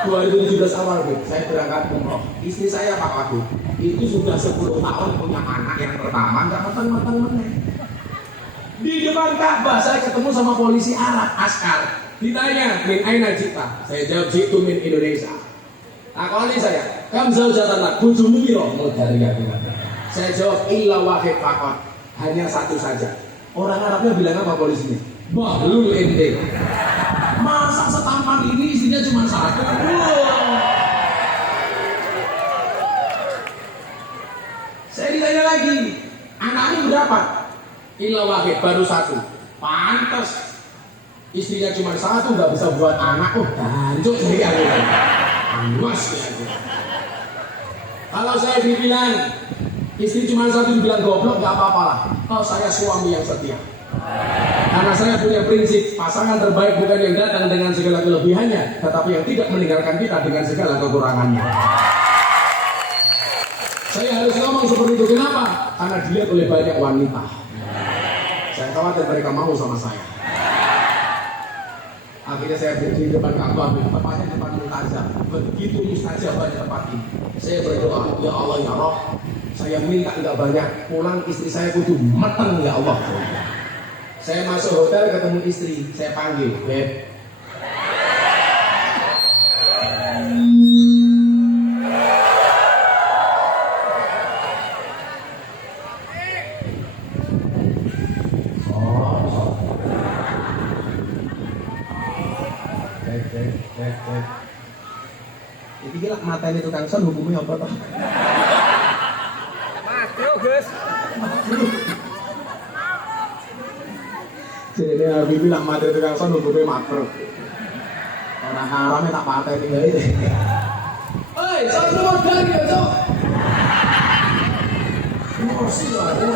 2017 awal saya berangkat umroh. Istri saya Pak Wagub itu sudah 10 tahun punya anak yang pertama, nggak matang-matang meneh. Di depan Ka'bah saya ketemu sama polisi Arab askar. Ditanya, "Min aina jita?" Saya jawab, "Jitu min Indonesia." Takoni saya, "Kam zaujatan bojomu piro?" Dari aku. Saya jawab, "Illa wahid faqat." Hanya satu saja. Orang Arabnya bilang apa polisinya? "Bahlul ente." Masa setampan ini istrinya cuma satu? Saya ditanya lagi, "Anaknya berapa?" "Illa wahid," baru satu. Pantas istrinya cuma satu, nggak bisa buat anak. Oh, dancuk sendiri aku. Awas ya. Kalau saya dibilang istri cuma satu dibilang goblok, nggak apa-apa lah. Kalau saya suami yang setia. Karena saya punya prinsip, pasangan terbaik bukan yang datang dengan segala kelebihannya, tetapi yang tidak meninggalkan kita dengan segala kekurangannya. Saya harus ngomong seperti itu, kenapa? Karena dilihat oleh banyak wanita. Saya khawatir mereka mau sama saya. Akhirnya saya berdiri di depan Ka'bah, tepatnya depan Multazam. Begitu mustajabahnya tempat ini. Saya berdoa, "Ya Allah ya Roh, saya minta enggak banyak, pulang istri saya kudu mateng ya Allah." Saya masuk hotel ketemu istri, saya panggil, "Beb." Cek. Iki gila mateni tukang son hukumnya apa toh? Makruh, Gus. Jadi Habib bilang mati tukang son hukumnya makruh. Orang haramnya tak pateni ya ini. Oi, son modal ya, Cok. Emosi loh aku.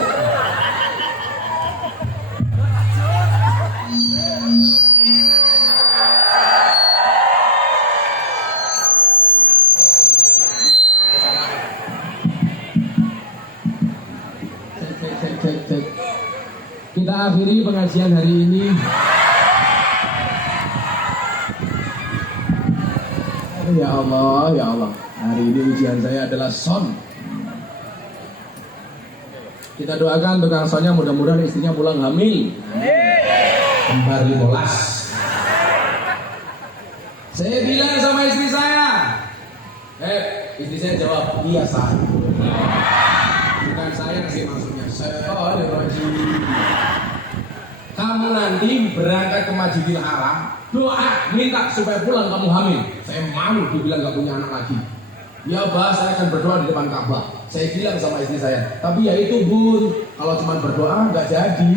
Cek. Kita akhiri pengajian hari ini. Ya Allah. Hari ini ujian saya adalah son. Kita doakan tukang sonnya mudah-mudahan istrinya pulang hamil. Kembar 15. Saya bilang sama istri saya, istri saya jawab, "Iya sah." Bukan sayang sih maksudnya. Kamu nanti berangkat ke Masjidil Haram, doa minta supaya pulang kamu hamil. Saya malu dibilang gak punya anak lagi. Ya bah, saya akan berdoa di depan Ka'bah. Saya bilang sama istri saya, tapi ya itu bun, kalau cuma berdoa nggak jadi.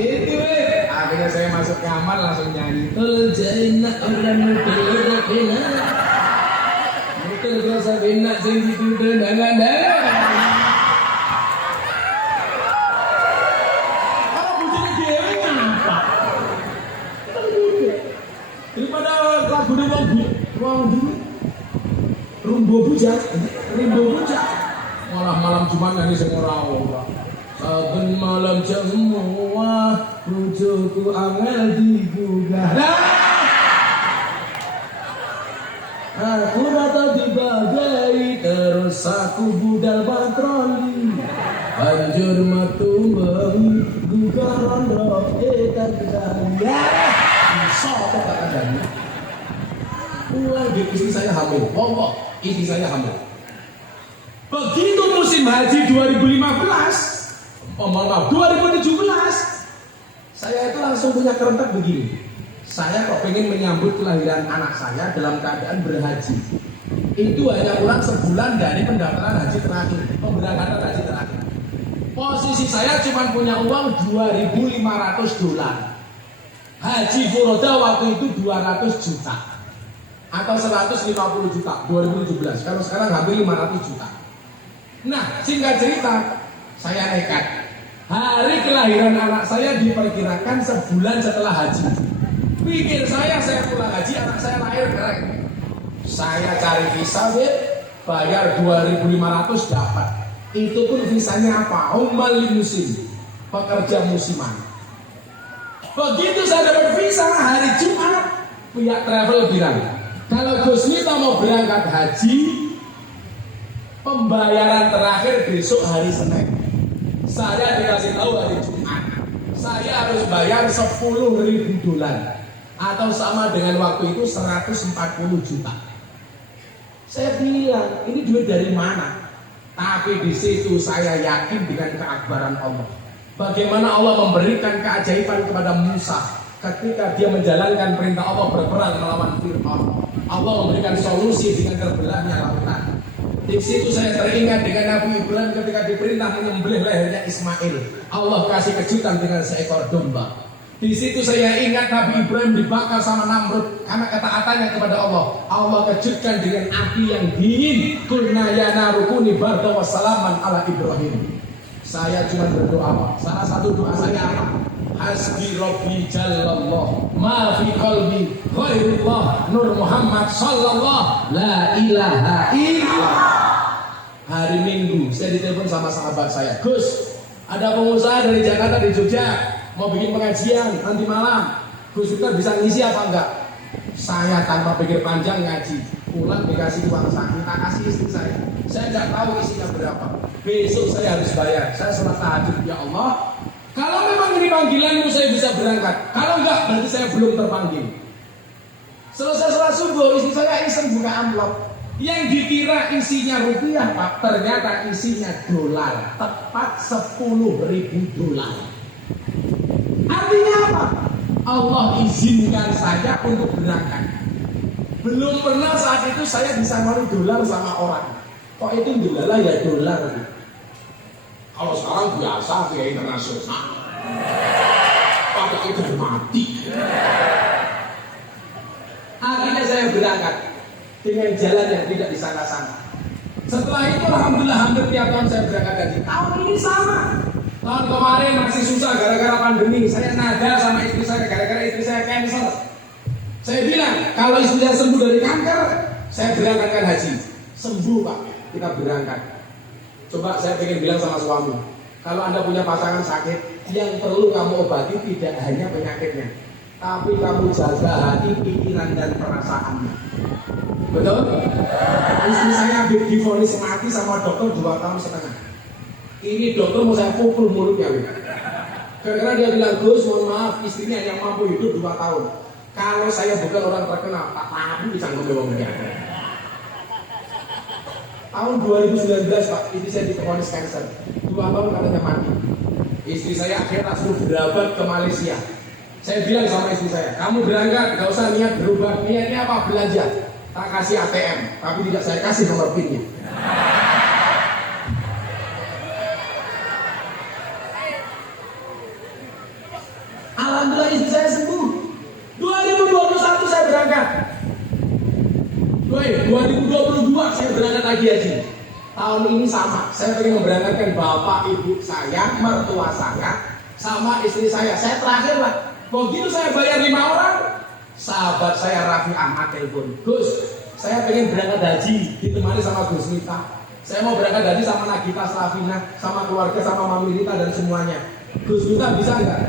Itu akhirnya saya masuk kamar langsung nyanyi. puja, rindu puja. Malah malam Jumat nyanyi sing ora ora. Saben malam semua bojoku angel digugah. Aku rata di bagai terus aku budal patroli. Banjur metu bengi gugah rondo etan kedali. Bisa apa tak kadang? Pulang di istri saya hamil. Pokok istri saya hamil. Begitu musim haji 2015, maaf 2017, saya itu langsung punya kerentak begini. Saya kok pengen menyambut kelahiran anak saya dalam keadaan berhaji. Itu hanya kurang sebulan dari pendaftaran haji terakhir, pemberangkatan haji terakhir. Posisi saya cuma punya uang $2.500. Haji Furoda waktu itu 200 juta atau 150 juta 2017. Kalau sekarang hampir 500 juta. Nah, singkat cerita, saya nekat. Hari kelahiran anak saya diperkirakan sebulan setelah haji. Pikir saya pulang haji, anak saya lahir keren. Saya cari visa, bayar 2.500 dapat. Itu pun visanya apa? Ummal musim, pekerja musiman. Begitu saya dapat visa hari Jumat, pihak travel bilang, kalau Gus Mito mau berangkat haji, pembayaran terakhir besok hari Senin. Saya dikasih tahu hari Jumat, saya harus bayar $10.000 atau sama dengan waktu itu 140 juta. Saya bilang, ini duit dari mana? Tapi di situ saya yakin dengan keakbaran Allah. Bagaimana Allah memberikan keajaiban kepada Musa ketika dia menjalankan perintah Allah berperang melawan Fir'aun. Allah memberikan solusi dengan terbelahnya lautan. Di situ saya teringat dengan Nabi Ibrahim ketika diperintah menyembelih lehernya Ismail. Allah kasih kejutan dengan seekor domba. Di situ saya ingat Nabi Ibrahim dibakar sama Namrud karena ketaatannya kepada Allah. Allah kejutkan dengan api yang dingin. Qulna ya naru kuni barda wa salaman ala Ibrahim. Saya cuma berdoa. Salah satu doa saya apa? Hasbi Rabbi Jallallah ma fi qalbi ghairullah Nur Muhammad sallallahu la ilaha illallah. Hari Minggu saya ditelepon sama sahabat saya, Gus, ada pengusaha dari Jakarta di Jogja mau bikin pengajian nanti malam. Gus Miftah bisa ngisi apa enggak? Saya tanpa pikir panjang ngaji, pulang dikasih uang saku, tak kasih istri saya. Saya nggak tahu isinya berapa. Besok saya harus bayar. Saya sholat tahajud, ya Allah. Kalau memang ini panggilanmu saya bisa berangkat. Kalau enggak berarti saya belum terpanggil. Selesai sholat subuh, istri saya iseng buka amplop. Yang dikira isinya rupiah, Pak, ternyata isinya dolar. Tepat $10.000. Artinya apa? Allah izinkan saya untuk berangkat. Belum pernah saat itu saya bisa ngori dolar sama orang. Kok itu dolar ya dolar. Kalau sekarang biasa kayak internasional. Pakai udah mati. Akhirnya saya berangkat dengan jalan yang tidak disangka-sangka. Setelah itu alhamdulillah hampir tiap tahun saya berangkat haji. Tahun ini sama. Tahun kemarin masih susah gara-gara pandemi. Saya nada sama istri saya gara-gara istri saya cancel. Saya bilang kalau istri saya sembuh dari kanker, saya berangkatkan haji. Sembuh Pak, kita berangkat. Coba saya ingin bilang sama suami, kalau Anda punya pasangan sakit, yang perlu kamu obati tidak hanya penyakitnya, tapi kamu jaga hati, pikiran dan perasaannya. Betul? Istri saya divonis mati sama dokter 2,5 tahun. Ini dokter mau saya pukul mulutnya. Karena dia bilang, Gus, mohon maaf, istrinya yang mampu hidup 2 tahun. Kalau saya bukan orang terkenal, tak tahu bisa ngomong-ngomongnya. Tahun 2019 Pak, istri saya divonis kanker. 2 tahun katanya mati. Istri saya akhirnya suruh berobat ke Malaysia. Saya bilang sama istri saya, kamu berangkat, gak usah niat berubah. Niatnya apa? Belanja. Tak kasih ATM, tapi tidak saya kasih nomor PIN-nya. Alhamdulillah istri saya sembuh. 2021 saya berangkat. 2022 saya berangkat lagi haji. Tahun ini sama, saya ingin memberangkatkan bapak, ibu saya, mertua saya, sama istri saya. Saya terakhir lah. Begitu saya bayar 5 orang, sahabat saya Raffi Ahmad telepon, Gus, Saya pengen berangkat haji ditemani sama Gus Miftah. Saya mau berangkat haji sama Nagita Slavina, sama keluarga, sama Mami Rita dan semuanya. Gus Miftah bisa nggak?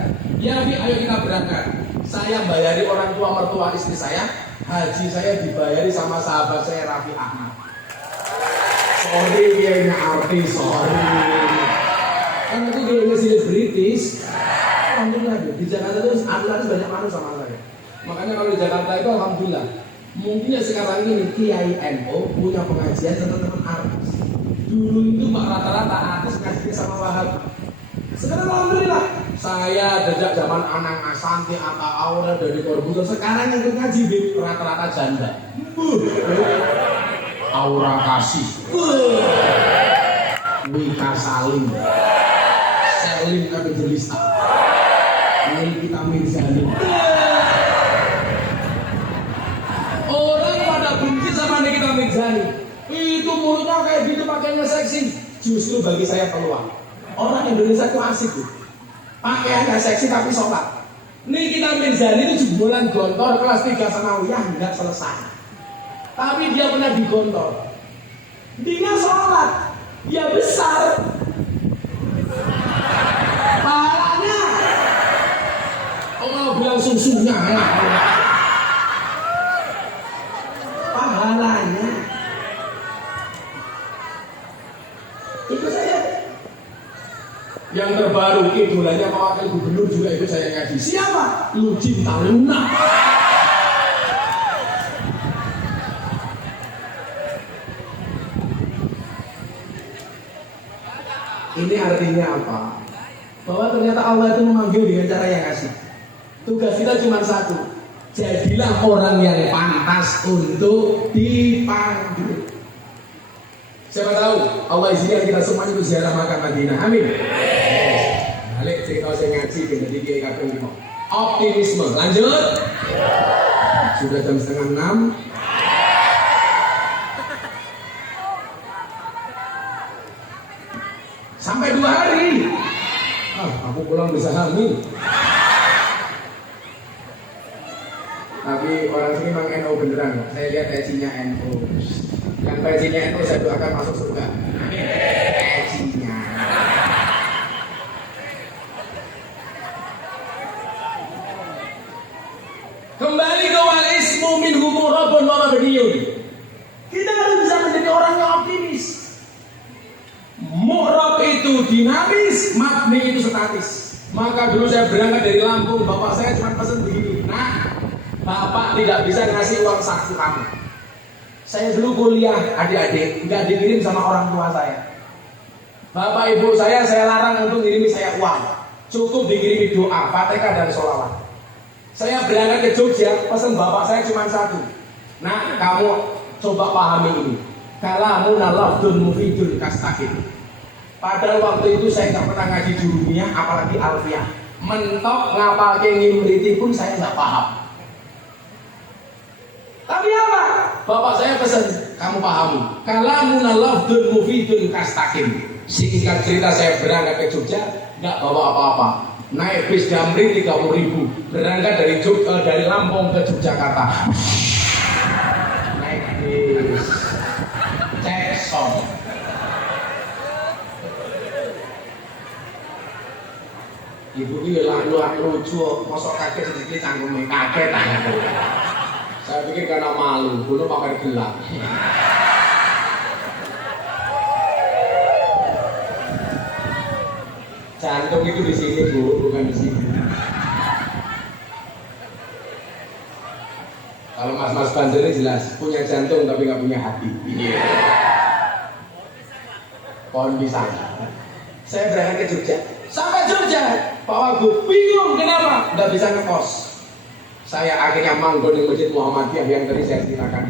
Ya Bi, ayo kita berangkat. Saya bayari orang tua mertua istri saya, haji saya dibayari sama sahabat saya Raffi Ahmad. Sorry dia ini artis, sorry. Kan itu dia selebritis. Alhamdulillah di Jakarta itu artis banyak manusia sama saya. Makanya kalau di Jakarta itu alhamdulillah. Mungkin ya sekarang ini Kiai NO punya pengajian teman-teman artis. Dulu itu rata-rata artis ngaji sama Wahab. Sekarang alhamdulillah saya sejak zaman Anang Asanti, Atta Aura, dari Corbuzier, sekarang yang ikut ngaji rata-rata janda. Aura Kasih, Wika Salim, Selin Evangelista, Nikita Mirzani. Orang pada benci sama Nikita Mirzani. Itu mulutnya kayak gitu, pakaiannya seksi. Justru bagi saya peluang. Orang Indonesia itu asik tuh. Pakaiannya seksi tapi sholat. Nikita Mirzani itu jebolan gontor kelas 3 sanawiyah nggak selesai. Tapi dia pernah digontor. Dia sholat, dia besar. Pahalanya. Oh mau bilang susunya ya. Pahalanya. Itu saya. Yang terbaru idolanya Pak Wakil Gubernur juga ikut saya ngaji. Siapa? Lucinta Luna. Ini artinya apa? Bahwa ternyata Allah itu memanggil dengan cara yang asik. Tugas kita cuma satu. Jadilah orang yang pantas untuk dipanggil. Siapa tahu Allah izinkan kita semuanya untuk ziarah makam Madinah. Amin. Balik cerita saya ngaji jadi dia kata optimisme. Lanjut. Sudah jam 5:30. Sampai 2 hari. Aku pulang bisa hamil. Tapi orang sini memang NO beneran. Saya lihat pecinya NO. Yang pecinya NO saya doakan masuk surga. Pecinya. Kembali ke wal ismu minhu murabun wa mabniyun. Kita harus bisa menjadi orang yang optimis. Mu'rab itu dinamis, mabni itu statis. Maka dulu saya berangkat dari Lampung, bapak saya cuma pesan begini, nah, bapak tidak bisa ngasih uang saku kamu. Saya dulu kuliah, adik-adik, nggak dikirim sama orang tua saya. Bapak ibu saya larang untuk ngirimi saya uang. Cukup dikirimi doa, fatihah dan sholawat. Saya berangkat ke Jogja, pesan bapak saya cuma satu. Nah, kamu coba pahami ini. Kalamuna lafdun mufidun kastakin. Padahal waktu itu saya nggak pernah ngaji jurumiyah, apalagi alfiah. Mentok ngapalke ngimriti pun saya nggak paham. Tapi apa? Bapak saya pesan, kamu pahami. Kalamuna lafdun mufidun kastakin. Singkat cerita saya berangkat ke Jogja, nggak bawa apa-apa. Naik bis Damri 30.000. Berangkat dari Lampung ke Yogyakarta. Naik bis. Cek sound. Ibu ini lucu, mosok kaget sedikit cangkeme kaget aku. Saya pikir karena malu, dulu pakai gelap. Jantung itu di sini Bu, bukan di sini. Kalau mas-mas Banjar ini jelas punya jantung tapi nggak punya hati. Iya. Pohon bisa. Saya berangkat ke Jogja. Sampai Jogja, Pak Wagub bingung kenapa nggak bisa ngekos. Saya akhirnya manggon di Masjid Muhammadiyah yang tadi saya ceritakan.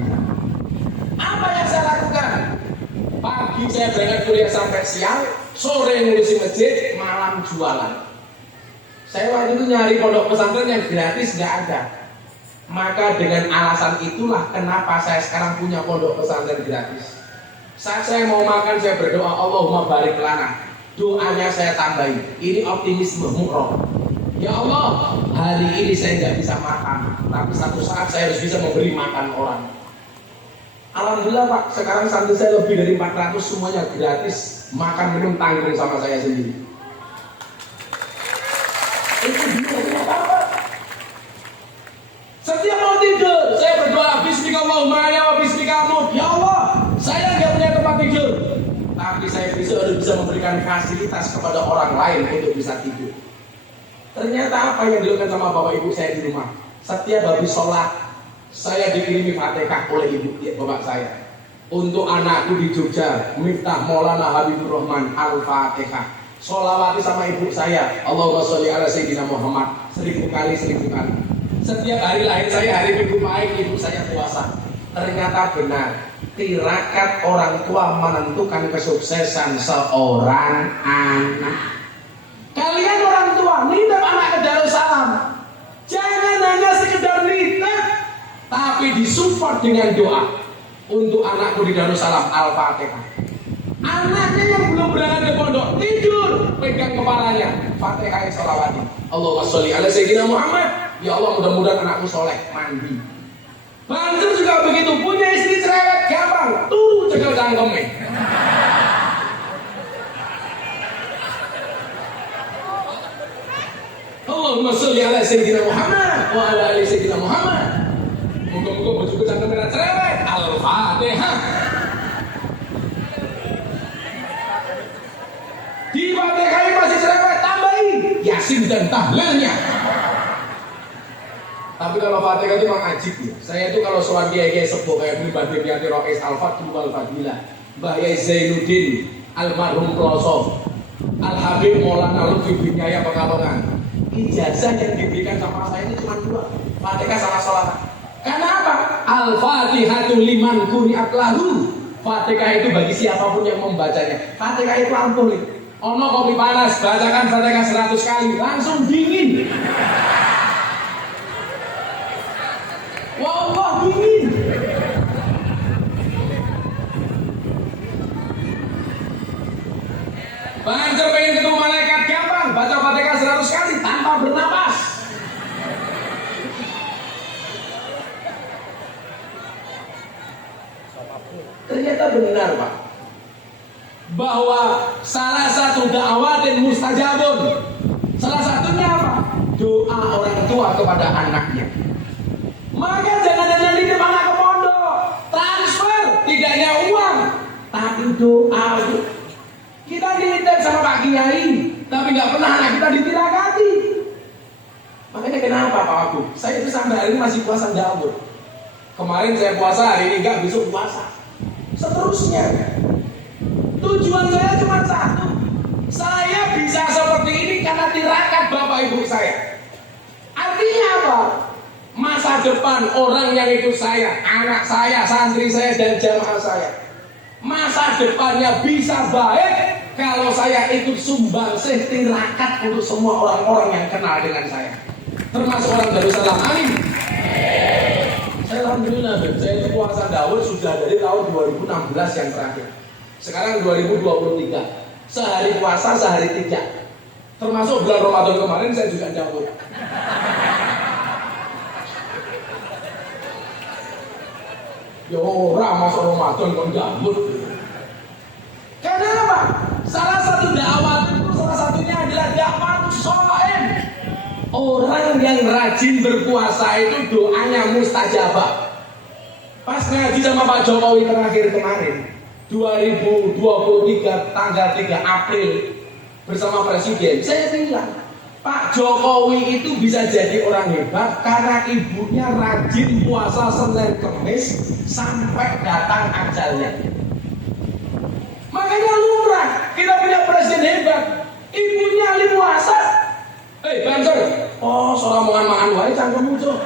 Apa yang saya lakukan? Pagi saya berangkat kuliah sampai siang, sore ngurusi masjid, malam jualan. Saya waktu itu nyari pondok pesantren yang gratis nggak ada. Maka dengan alasan itulah kenapa saya sekarang punya pondok pesantren gratis. Saat saya mau makan saya berdoa Allahumma barik lana. Doanya saya tambahin. Ini optimisme mu'rob. Ya Allah, hari ini saya nggak bisa makan, tapi satu saat saya harus bisa memberi makan orang. Alhamdulillah Pak, sekarang santri saya lebih dari 400, semuanya gratis, makan minum tanggung sama saya sendiri. Itu dia apa? Setiap mau tidur, saya berdoa Bismillahirrahmanirrahim wa bismillahirrahmanirrahim. Ya Allah, saya nggak punya tempat tidur, tapi saya harus bisa memberikan fasilitas kepada orang lain untuk bisa tidur. Ternyata apa yang dilakukan sama bapak ibu saya di rumah, setiap habis sholat saya dikirimi Fatihah oleh ibu bapak saya. Untuk anakku di Jogja, Miftah Maulana Habibur Rahman Al-Fatihah. Sholawati sama ibu saya, Allahumma sholli ala Sayyidina Muhammad 1000 kali 1000 kali. Setiap hari lahir saya, hari Minggu pahit ibu saya puasa. Ternyata benar, tirakat orang tua menentukan kesuksesan seorang anak. Kalian orang tua, nitip anak ke Darussalam, jangan hanya sekedar nitip, tapi disupport dengan doa. Untuk anakku di Darussalam Al-Fatihah. Anaknya yang belum berangkat ke pondok tidur, pegang kepalanya, Fatihah sholawati. Allahumma sholli ala Sayyidina Muhammad. Ya Allah, mudah-mudahan anakku soleh, mandi. Bantu juga begitu, punya istri cerewet, gampang, turu cekel cangkeme. Allahumma sholli ala Sayyidina Muhammad wa ala ali Sayyidina Muhammad. Moga-moga bojoku cangkeme cerewet. Al-Fatihah. Di Fatihah masih cerewet, tambahin Yasin dan tahlilnya. Tapi kalau Fatihah itu memang ajib ya. Saya itu kalau sholat kiai sepuh kayak Mbah Dimyati Rois Al-Fadlu Al-Fadilah, Mbah Yai Zainuddin Almarhum Ploso, Al-Habib Maulana Lutfi bin Yahya Pekalongan, ijazah yang diberikan sama saya ini cuma 2, Fatihah sama sholat. Karena apa? Al-Fatihatu liman quri'at lahu. Fatihah itu bagi siapapun yang membacanya. Fatihah itu ampuh nih. Ono kopi panas, bacakan Fatihah 100 kali, langsung dingin. Wallah dingin. Banjir pengen ketemu malaikat gampang, baca Fatihah 100 kali tanpa bernapas. Ternyata benar Pak, bahwa salah satu da'watin mustajabun, salah satunya apa? Doa orang tua kepada anaknya. Maka jangan hanya nitip anak ke pondok, transfer, tidak hanya uang, tapi doa. Kita nitip sama Pak Kiai, tapi nggak pernah anak kita ditirakati. Makanya kenapa Pak Abu? Saya itu sampai hari ini masih puasa Daud. Kemarin saya puasa, hari ini enggak, besok puasa. Seterusnya. Tujuan saya cuma satu. Saya bisa seperti ini karena tirakat bapak ibu saya. Artinya apa? Masa depan orang yang ikut saya, anak saya, santri saya, dan jamaah saya, masa depannya bisa baik kalau saya ikut sumbangsih tirakat untuk semua orang-orang yang kenal dengan saya, termasuk orang Darussalam. Amin. Saya alhamdulillah, saya itu puasa Daud sudah dari tahun 2016 yang terakhir. Sekarang 2023. Sehari puasa, sehari tidak. Termasuk bulan Ramadan kemarin saya juga Daud. Ya orang masuk Ramadan kok Daud. Kenapa? Salah satu dakwah itu salah satunya adalah dakwah shaim. Orang yang rajin berpuasa itu doanya mustajabah. Pas ngaji sama Pak Jokowi terakhir kemarin 2023 tanggal 3 April bersama Presiden, saya bilang Pak Jokowi itu bisa jadi orang hebat karena ibunya rajin puasa Senin Kemis sampai datang ajalnya. Makanya lumrah kita punya presiden hebat, ibunya ahli puasa. Banser, oh seorang mangan wae cangkemmu cuk.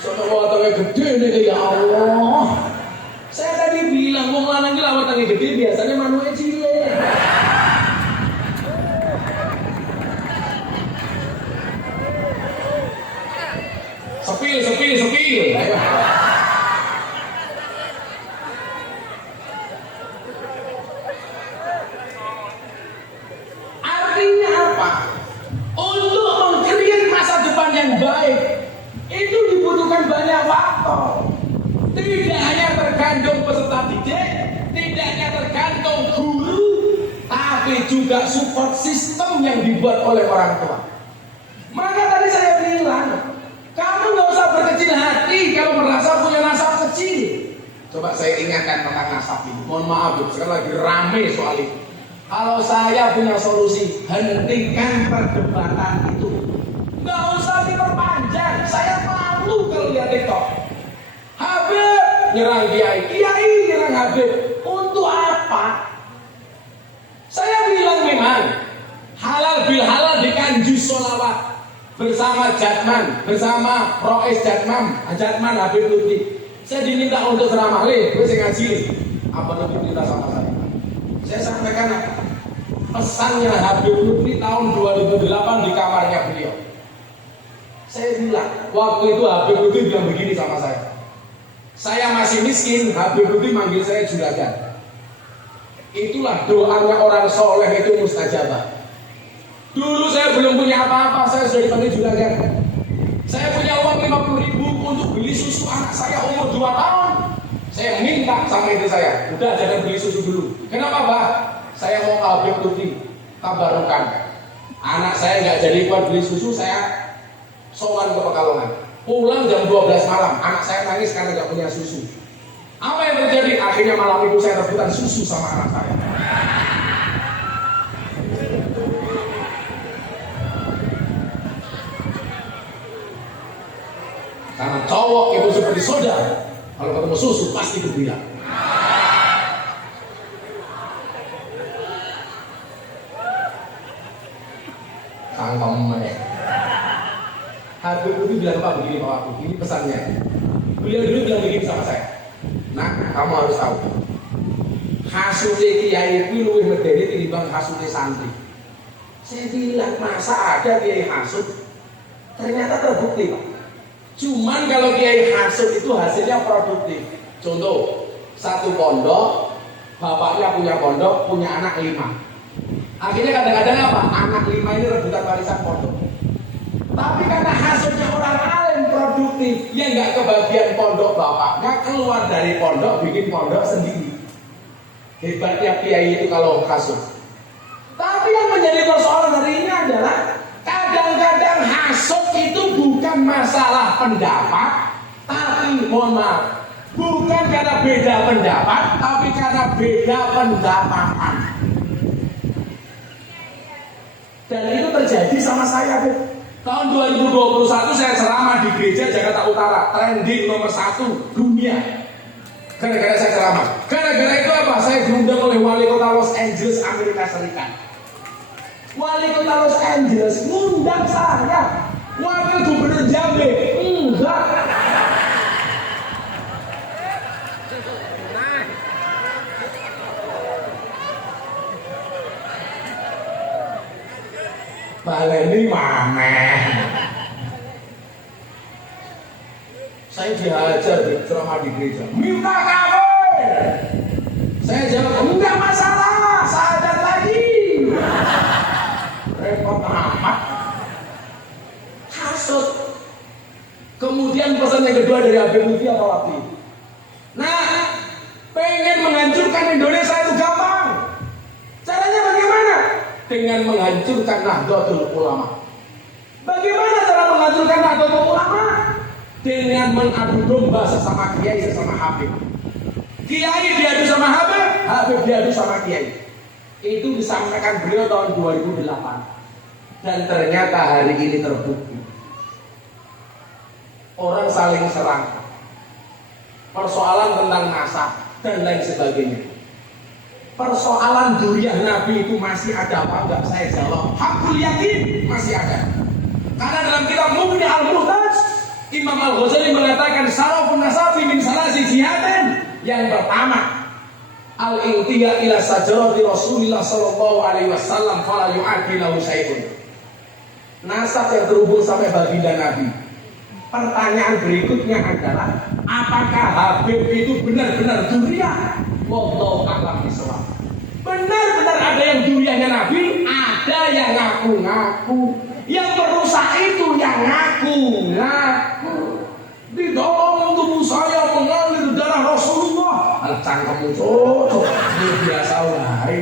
Sono wetenge gede nih ya Allah. Saya tadi bilang wong lanang iki lawat tangi gede biasanya manuke cilik. Sepil. Ayo. Artinya apa? Untuk mengkreat masa depan yang baik itu dibutuhkan banyak faktor. Tidak hanya tergantung peserta didik, tidak hanya tergantung guru, tapi juga support system yang dibuat oleh orang tua. Maka tadi saya bilang, kamu nggak usah berkecil hati kalau merasa punya nasab kecil. Coba saya ingatkan tentang nasab ini. Mohon maaf, sekarang lagi rame soal itu. Kalau saya punya solusi, hentikan perdebatan itu. Nggak usah diperpanjang. Saya malu kalau lihat TikTok. Habib nyerang Kiai, Kiai nyerang Habib. Untuk apa? Saya bilang memang halal bil halal di Kanjus Sholawat bersama Jatman, bersama Rois Jatman Habib Lutfi. Saya diminta untuk ceramah, gue ngaji apa Lutfi minta sama saya. Saya sampaikan pesannya Habib Lutfi tahun 2008 di kamarnya beliau. Saya bilang, waktu itu Habib Lutfi bilang begini sama saya. Saya masih miskin, Habib Lutfi manggil saya juragan. Itulah doanya orang soleh itu mustajabah. Dulu saya belum punya apa-apa, saya sudah dipanggil juragan. Saya punya uang 50.000 untuk beli susu anak saya umur 2 tahun. Saya minta sama istri saya, udah jangan beli susu dulu. Kenapa, Pak? Saya mau Habib Lutfi tabarukan. Anak saya nggak jadi buat beli susu, saya sowan ke Pekalongan. Pulang jam 12 malam, anak saya nangis karena nggak punya susu. Apa yang terjadi? Akhirnya malam itu saya rebutan susu sama anak saya. Karena cowok itu seperti soda, kalau ketemu susu pasti gembira. Kangkong Habib itu bilang, Pak begini Pak Waktu, ini pesannya. Beliau dulu bilang begini sama saya. Nah, kamu harus tahu, hasutnya kiai itu lebih medeni tinimbang hasutnya santri. Saya bilang, masa ada kiai hasut? Ternyata terbukti, Pak. Cuman kalau kiai hasut itu hasilnya produktif. Contoh, satu pondok, bapaknya punya pondok, punya anak 5. Akhirnya kadang-kadang apa? Anak 5 ini rebutan warisan pondok. Tapi karena hasutnya orang alim produktif, yang nggak kebagian pondok bapaknya, keluar dari pondok, bikin pondok sendiri. Hebatnya kiai itu kalau hasut. Tapi yang menjadi persoalan hari ini adalah kadang-kadang hasut itu bukan masalah pendapat, tapi mohon maaf, bukan karena beda pendapat, tapi karena beda pendapatan. Dan itu terjadi sama saya, Bu. Tahun 2021 saya ceramah di gereja Jakarta Utara, trending nomor 1 dunia. Gara-gara saya ceramah. Gara-gara itu apa? Saya diundang oleh wali kota Los Angeles, Amerika Serikat. Wali kota Los Angeles ngundang saya. Wakil Gubernur Jambi enggak. Baleni mana? Saya dihajar di ceramah di gereja. Minta kafir. Saya jawab, enggak masalah, sadar lagi. Repot amat. Hasut. Kemudian pesan yang kedua dari Habib Lutfi apa waktu? Nah, pengen menghancurkan Indonesia itu gampang. Caranya bagaimana? Dengan menghancurkan Nahdlatul Ulama. Bagaimana cara menghancurkan Nahdlatul Ulama? Dengan mengadu domba sesama kiai, sesama habib. Kiai diadu sama habib, habib diadu sama kiai. Itu disampaikan beliau tahun 2008. Dan ternyata hari ini terbukti. Orang saling serang. Persoalan tentang nasab dan lain sebagainya. Persoalan duriah Nabi itu masih ada apa enggak? Saya jawab, hakul yakin masih ada. Karena dalam kitab Mughni al-Muhtaj, Imam Al-Ghazali mengatakan sarafun nasabi min salasi jihadin. Yang pertama, al-intiya ila sajarati Rasulillah sallallahu alaihi wasallam fala yu'addi lahu syai'un. Nasab yang terhubung sampai baginda Nabi. Pertanyaan berikutnya adalah, apakah Habib itu benar-benar duriah? Wallahu a'lam bishawab. Benar-benar ada yang duriahnya Nabi, ada yang ngaku-ngaku. Yang merusak itu yang ngaku-ngaku. Didorong tubuh saya mengalir anakmu cocok ini biasa wae.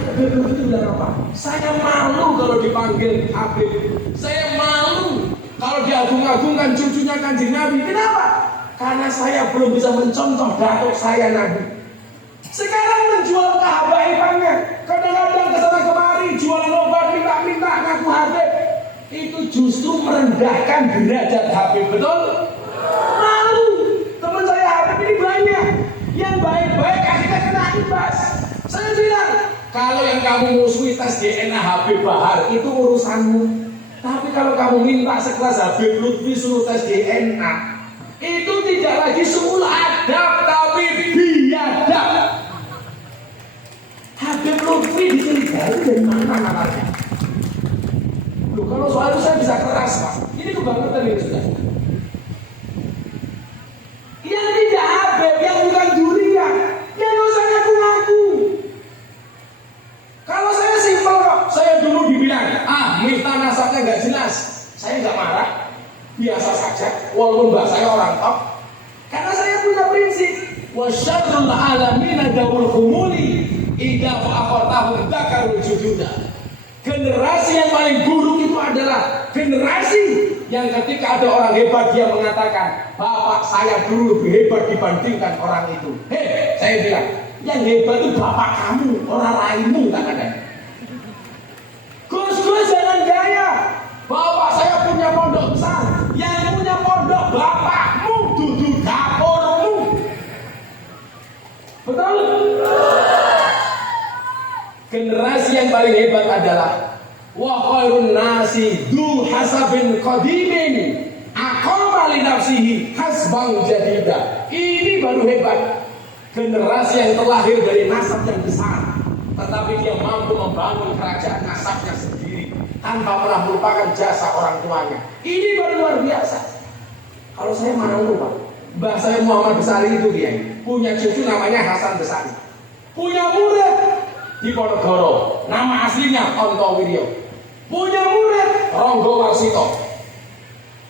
Habib itu bilang apa? Saya malu kalau dipanggil Habib. Saya malu kalau diagung-agungkan cucunya Kanjeng Nabi. Kenapa? Karena saya belum bisa mencontoh datuk saya Nabi. Sekarang menjual kehabaibannya, kadang-kadang kesana kemari jualan obat minta-minta ngaku Habib. Itu justru merendahkan derajat Habib, betul? Malu. Teman saya Habib ini banyak yang baik-baik akhirnya kena imbas. Saya bilang, kalau yang kamu musuhi tes DNA Habib Bahar itu urusanmu. Tapi kalau kamu minta sekelas Habib Lutfi suruh tes DNA, itu tidak lagi suul adab tapi biadab. Habib Lutfi dicurigai dari mana namanya? Loh, kalau soal itu saya bisa keras Pak. Ini kebangetan ini sudah. Yang tidak Habib, yang bukan durian, yang usah ngaku-ngaku. Kalau saya simpel kok, saya dulu dibilang, Miftah nasabnya nggak jelas, saya nggak marah, biasa saja, walaupun bahasa saya orang top, karena saya punya prinsip, wasyarrul alamin daul khumuli, idza fa'aqatahu dzakarul jududa. Generasi yang paling buruk itu adalah generasi yang ketika ada orang hebat dia mengatakan, bapak saya dulu lebih hebat dibandingkan orang itu. Saya bilang, yang hebat itu bapak kamu, orang lainmu kadang-kadang. Gus jangan gaya. Bapak saya punya pondok besar, yang punya pondok bapakmu, duduk dapurmu. Betul? Generasi yang paling hebat adalah wa khairun nasi du hasabin qadimin aqama li nafsihi hasban jadida. Ini baru hebat. Generasi yang terlahir dari nasab yang besar, tetapi dia mampu membangun kerajaan nasabnya sendiri tanpa pernah melupakan jasa orang tuanya. Ini baru luar biasa. Kalau saya malu Pak, mbah saya Muhammad Besari itu dia punya cucu namanya Hasan Besari, punya murid di Ponorogo, nama aslinya Tonto Wiryo, punya murid Ronggo Warsito,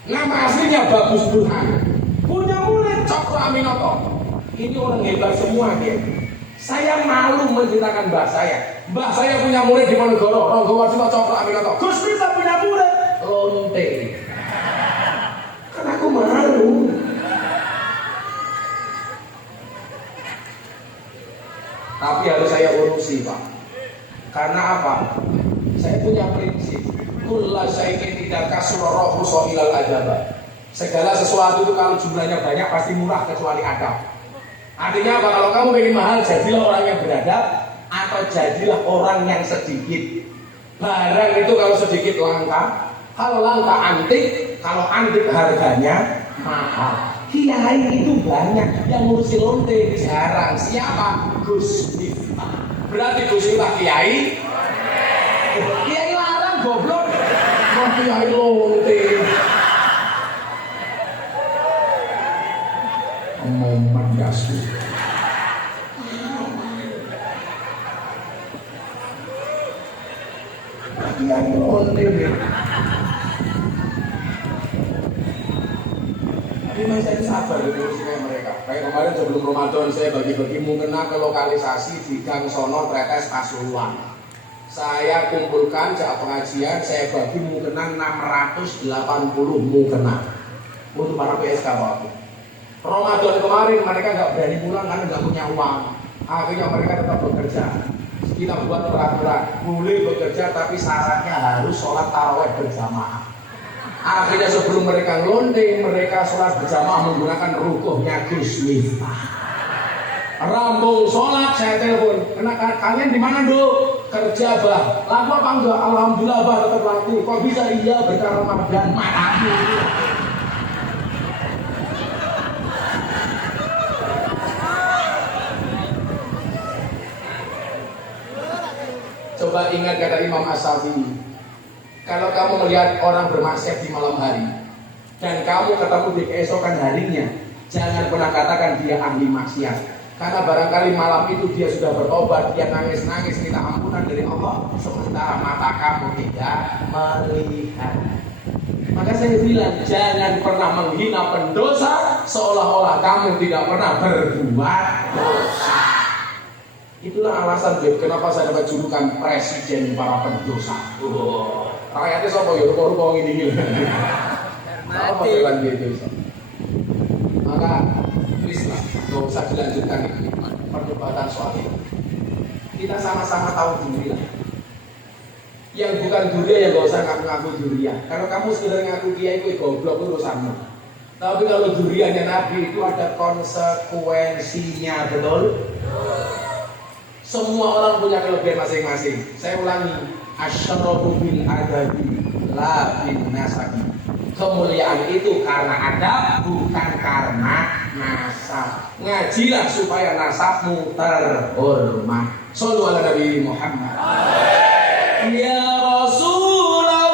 nama aslinya Bagus Burhan, punya murid Cokro Aminoto. Ini orang hebat semua dia. Saya malu menceritakan mbah saya. Mbah saya punya murid di Ponorogo, Ronggo Warsito, Cokro Aminoto. Gus Miftah punya murid lonte. Kan aku malu. Tapi harus saya urusi Pak. Karena apa? Saya punya prinsip, kulla syai'in idza kasura rahusa ilal adaba. Segala sesuatu itu kalau jumlahnya banyak pasti murah kecuali adab. Artinya apa? Kalau kamu ingin mahal, jadilah orang yang beradab atau jadilah orang yang sedikit. Barang itu kalau sedikit langka, kalau langka antik, kalau antik harganya mahal. Kiai itu banyak, yang ngurusi lonte jarang. Siapa? Gus Miftah. Berarti Gus Miftah kiai? Kiai larang goblok. Mau kiai lonte. Omongan gasu. Kiai lonte. Memang saya sabar ngurusin mereka. Kayak kemarin sebelum Ramadan saya bagi-bagi mukena ke lokalisasi di Gang Sono Tretes Pasuruan. Saya kumpulkan saat pengajian, saya bagi mukena 680 mukena untuk para PSK Pak. Ramadan kemarin mereka nggak berani pulang karena nggak punya uang. Akhirnya mereka tetap bekerja. Kita buat peraturan, boleh bekerja tapi syaratnya harus sholat tarawih berjamaah. Akhirnya sebelum mereka ngelonde, mereka sholat berjamaah menggunakan rukuhnya Gus Miftah. Rambung sholat, saya telepon, kalian di mana Dok? Kerja bah. Laku apa enggak? Alhamdulillah bah, tetap laku. Kok bisa? Iya berkah Ramadan. Matamu. Coba ingat kata Imam As-Syafi'i. Kalau kamu melihat orang bermaksiat di malam hari dan kamu ketemu di keesokan harinya, jangan pernah katakan dia ahli maksiat. Karena barangkali malam itu dia sudah bertobat, dia nangis-nangis minta ampunan dari Allah, sementara mata kamu tidak melihat. Maka saya bilang, jangan pernah menghina pendosa seolah-olah kamu tidak pernah berbuat dosa. Itulah alasan kenapa saya dapat julukan presiden para pendosa. Rakyatnya siapa ya? Rupa-rupa ini. Apa jalan gitu? Maka please lah, nggak usah dilanjutkan perdebatan soal itu. Kita sama-sama tahu diri lah. Yang bukan durian yang gak usah ngaku-ngaku durian. Kalau kamu sekedar ngaku kiai itu goblok urusanmu. Tapi kalau duriannya Nabi itu ada konsekuensinya, betul? Semua orang punya kelebihan masing-masing. Saya ulangi, asyarafu bil adabi la bin nasabi. Kemuliaan itu karena adab, bukan karena nasab. Ngajilah supaya nasabmu terhormat. Shallu ala Nabi Muhammad. Ya Rasulullah,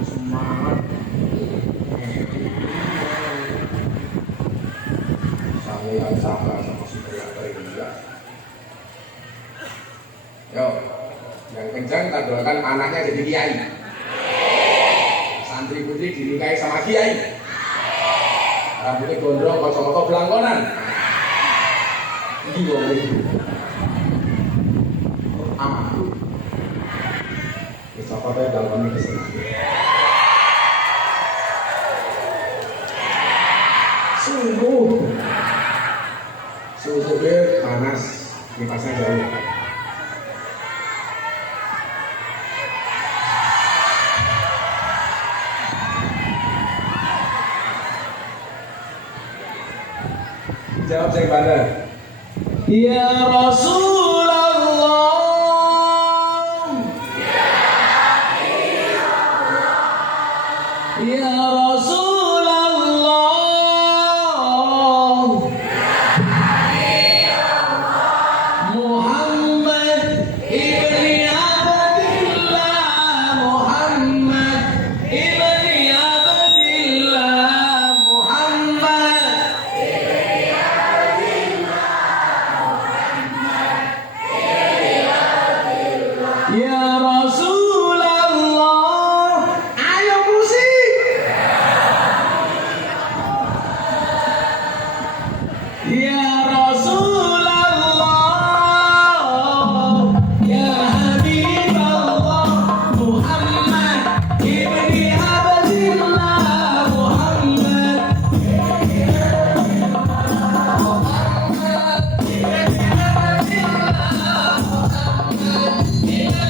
semangat. Saya sama si teriak-teriak. Yo, yang kencang tak doakan anaknya jadi kiai. Santri putri dinikahi sama kiai. Rambutnya gondrong, kocok-kocok belangkonan. Ini boleh. Aman. Kecokotnya belangkonnya kesini. Sungguh. Suhu supir panas, kipasnya jauh. Jawab saya bandar. Ya Rasulullah, ya Rasulullah, Muhammad ibni Abdillah, Muhammad ibni Abdillah, Muhammad. Ya Rasulullah, ayo musik. Ya Rasulullah, ya Habibullah, Muhammad ibni Abdillah, Muhammad.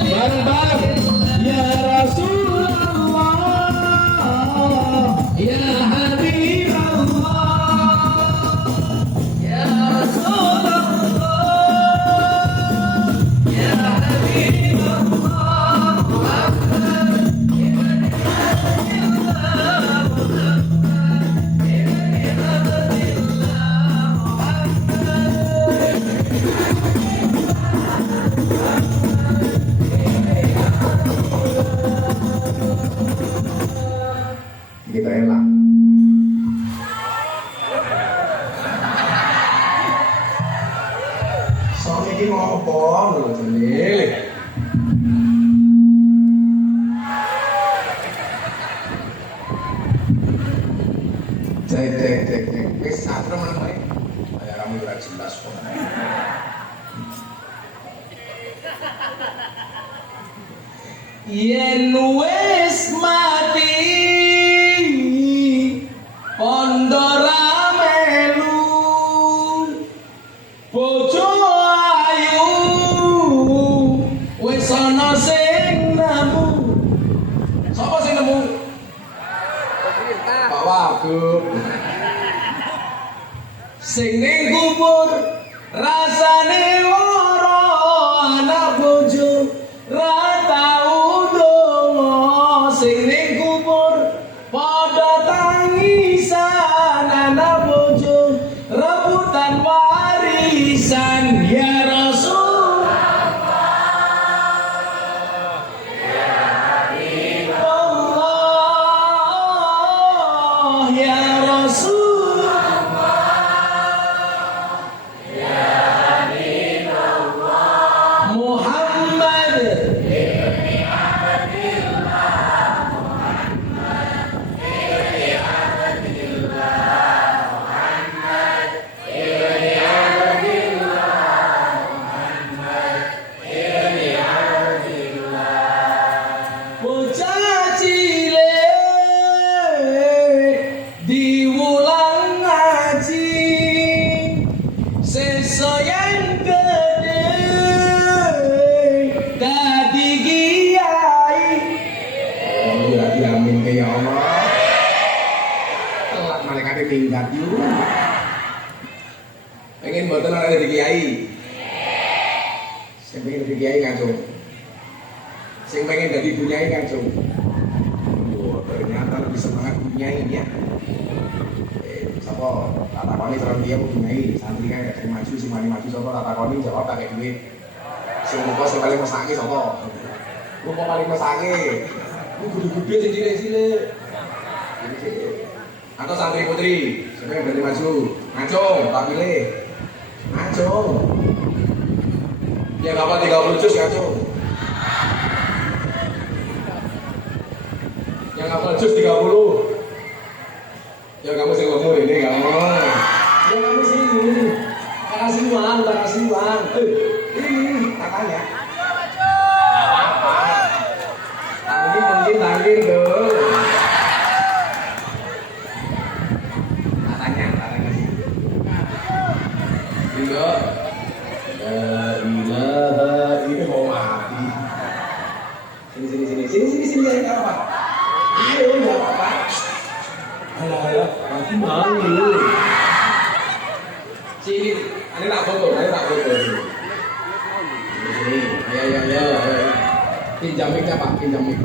Bareng-bareng. Ya Rasulullah, ya Habibullah, ya Rasulullah, ya Habibullah, Muhammad ibni Abdillah, Muhammad ibni Abdillah, kita enak. Soalnya ini ngomong loh jadi. Cek. Wes satu teman-teman. Kayak kamu udah jelas kok. Yen wis mati pondora melu bojo ayu wis ana sing nemu. Sapa sing nemu? Pak Wagub. Sing ning kubur rasane lara anak bojo ra tau donga. Sing ning kubur padha tangisan anak bojo rebutan warisan. Ya Rasulullah, ya Habibullah, ya Rasulullah, ya Habibullah. yang gede dadi kiai. Oh lagi amin ke ya Allah. Telat malaikat tingkat yuk. Pengen mboten ana dadi kiai. Sing pengen dadi kiai kacung. Sing pengen dadi bunyai kacung. Oh, ternyata lebih semangat bunyai ya. Sapa tak takoni terus dia bunyai, santri kan gak maju sing maju sapa tak takoni jawab tak kayak duit. Sing muka sing paling mesake sapa? Lu kok paling mesake? Lu gede-gede sing cilik-cilik. Atau santri putri, siapa yang berani maju? Ngacung, tak pilih. Ngacung. Ya kapan 30 juz ngacung. Yang hafal juz 30. Ya kamu sih ngomong ini kamu. Ya kamu sih ini. Tak kasih uang, tak kasih uang. Ini katanya. Tangkir dong. Katanya sih. Iya. La ilaha ini mau mati. Sini enggak apa-apa. Iya, enggak apa-apa. Alah, nanti malu. Sini, ini tak foto. Sini, ya. Pinjam mic-nya Pak, pinjam mic.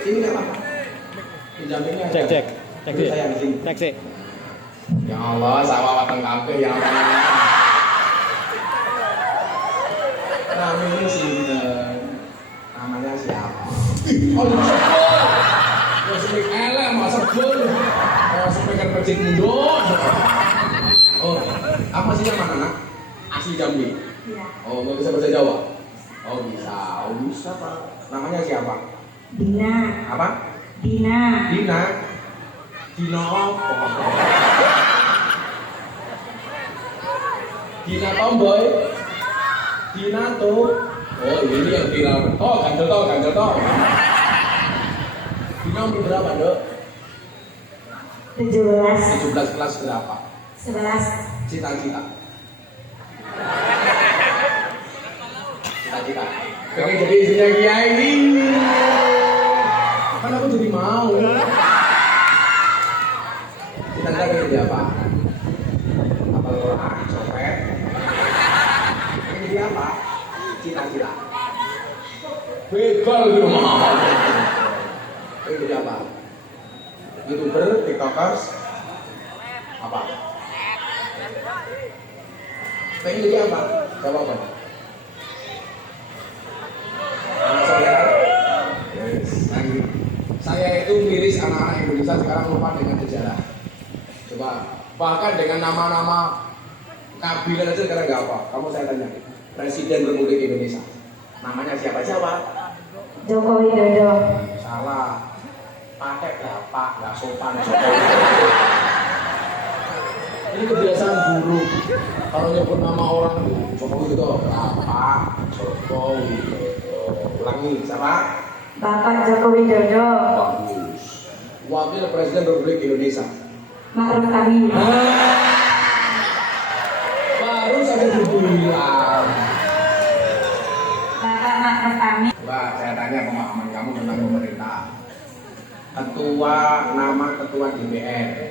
Sini enggak apa-apa. Pinjam mic-nya. Cek sih. Saya di sini. Cek sih. Ya Allah, sawah wateng kabeh ya Allah. Namanya sinten? Namanya siapa? Oh, ya sebut elek masa sebut. Oh, sepekan pecik mundur. Oh, apa sih yang mana nak? Asli Jambi. Oh, nggak bisa bahasa Jawa. Oh bisa Pak. Namanya siapa? Dina. Apa? Dina. Dina apa? Dina Tomboy. Dina tuh. Oh ini yang viral. Oh ganjel toh. Dina umur berapa dok? 17. 17 kelas berapa? 11. Cita-cita. Pengen jadi istrinya kiai. Kan aku jadi mau. Cita-cita pengen jadi apa? Apal Quran, copet. Pengen jadi apa? Cita-cita. Begal di rumah. Pengen jadi apa? YouTuber, TikTokers. Apa? Pengen jadi apa? Jawab apa? Anak soleh. Yes. Saya itu miris anak-anak Indonesia sekarang lupa dengan sejarah. Coba, bahkan dengan nama-nama kabinet aja sekarang nggak apa. Kamu saya tanya, Presiden Republik Indonesia, namanya siapa? Jawab. Joko Widodo. Salah. Pakai bapak, nggak sopan. Ini kebiasaan buruk. Kalau nyebut nama orang itu, Jokowi itu Bapak Jokowi. Ulangi, siapa? Bapak Joko Widodo. Bagus. Wakil Presiden Republik Indonesia. Ma'ruf Amin. Baru saja dibilang. Bapak Ma'ruf Amin. Coba saya tanya pemahaman kamu tentang pemerintah. Ketua, nama ketua DPR.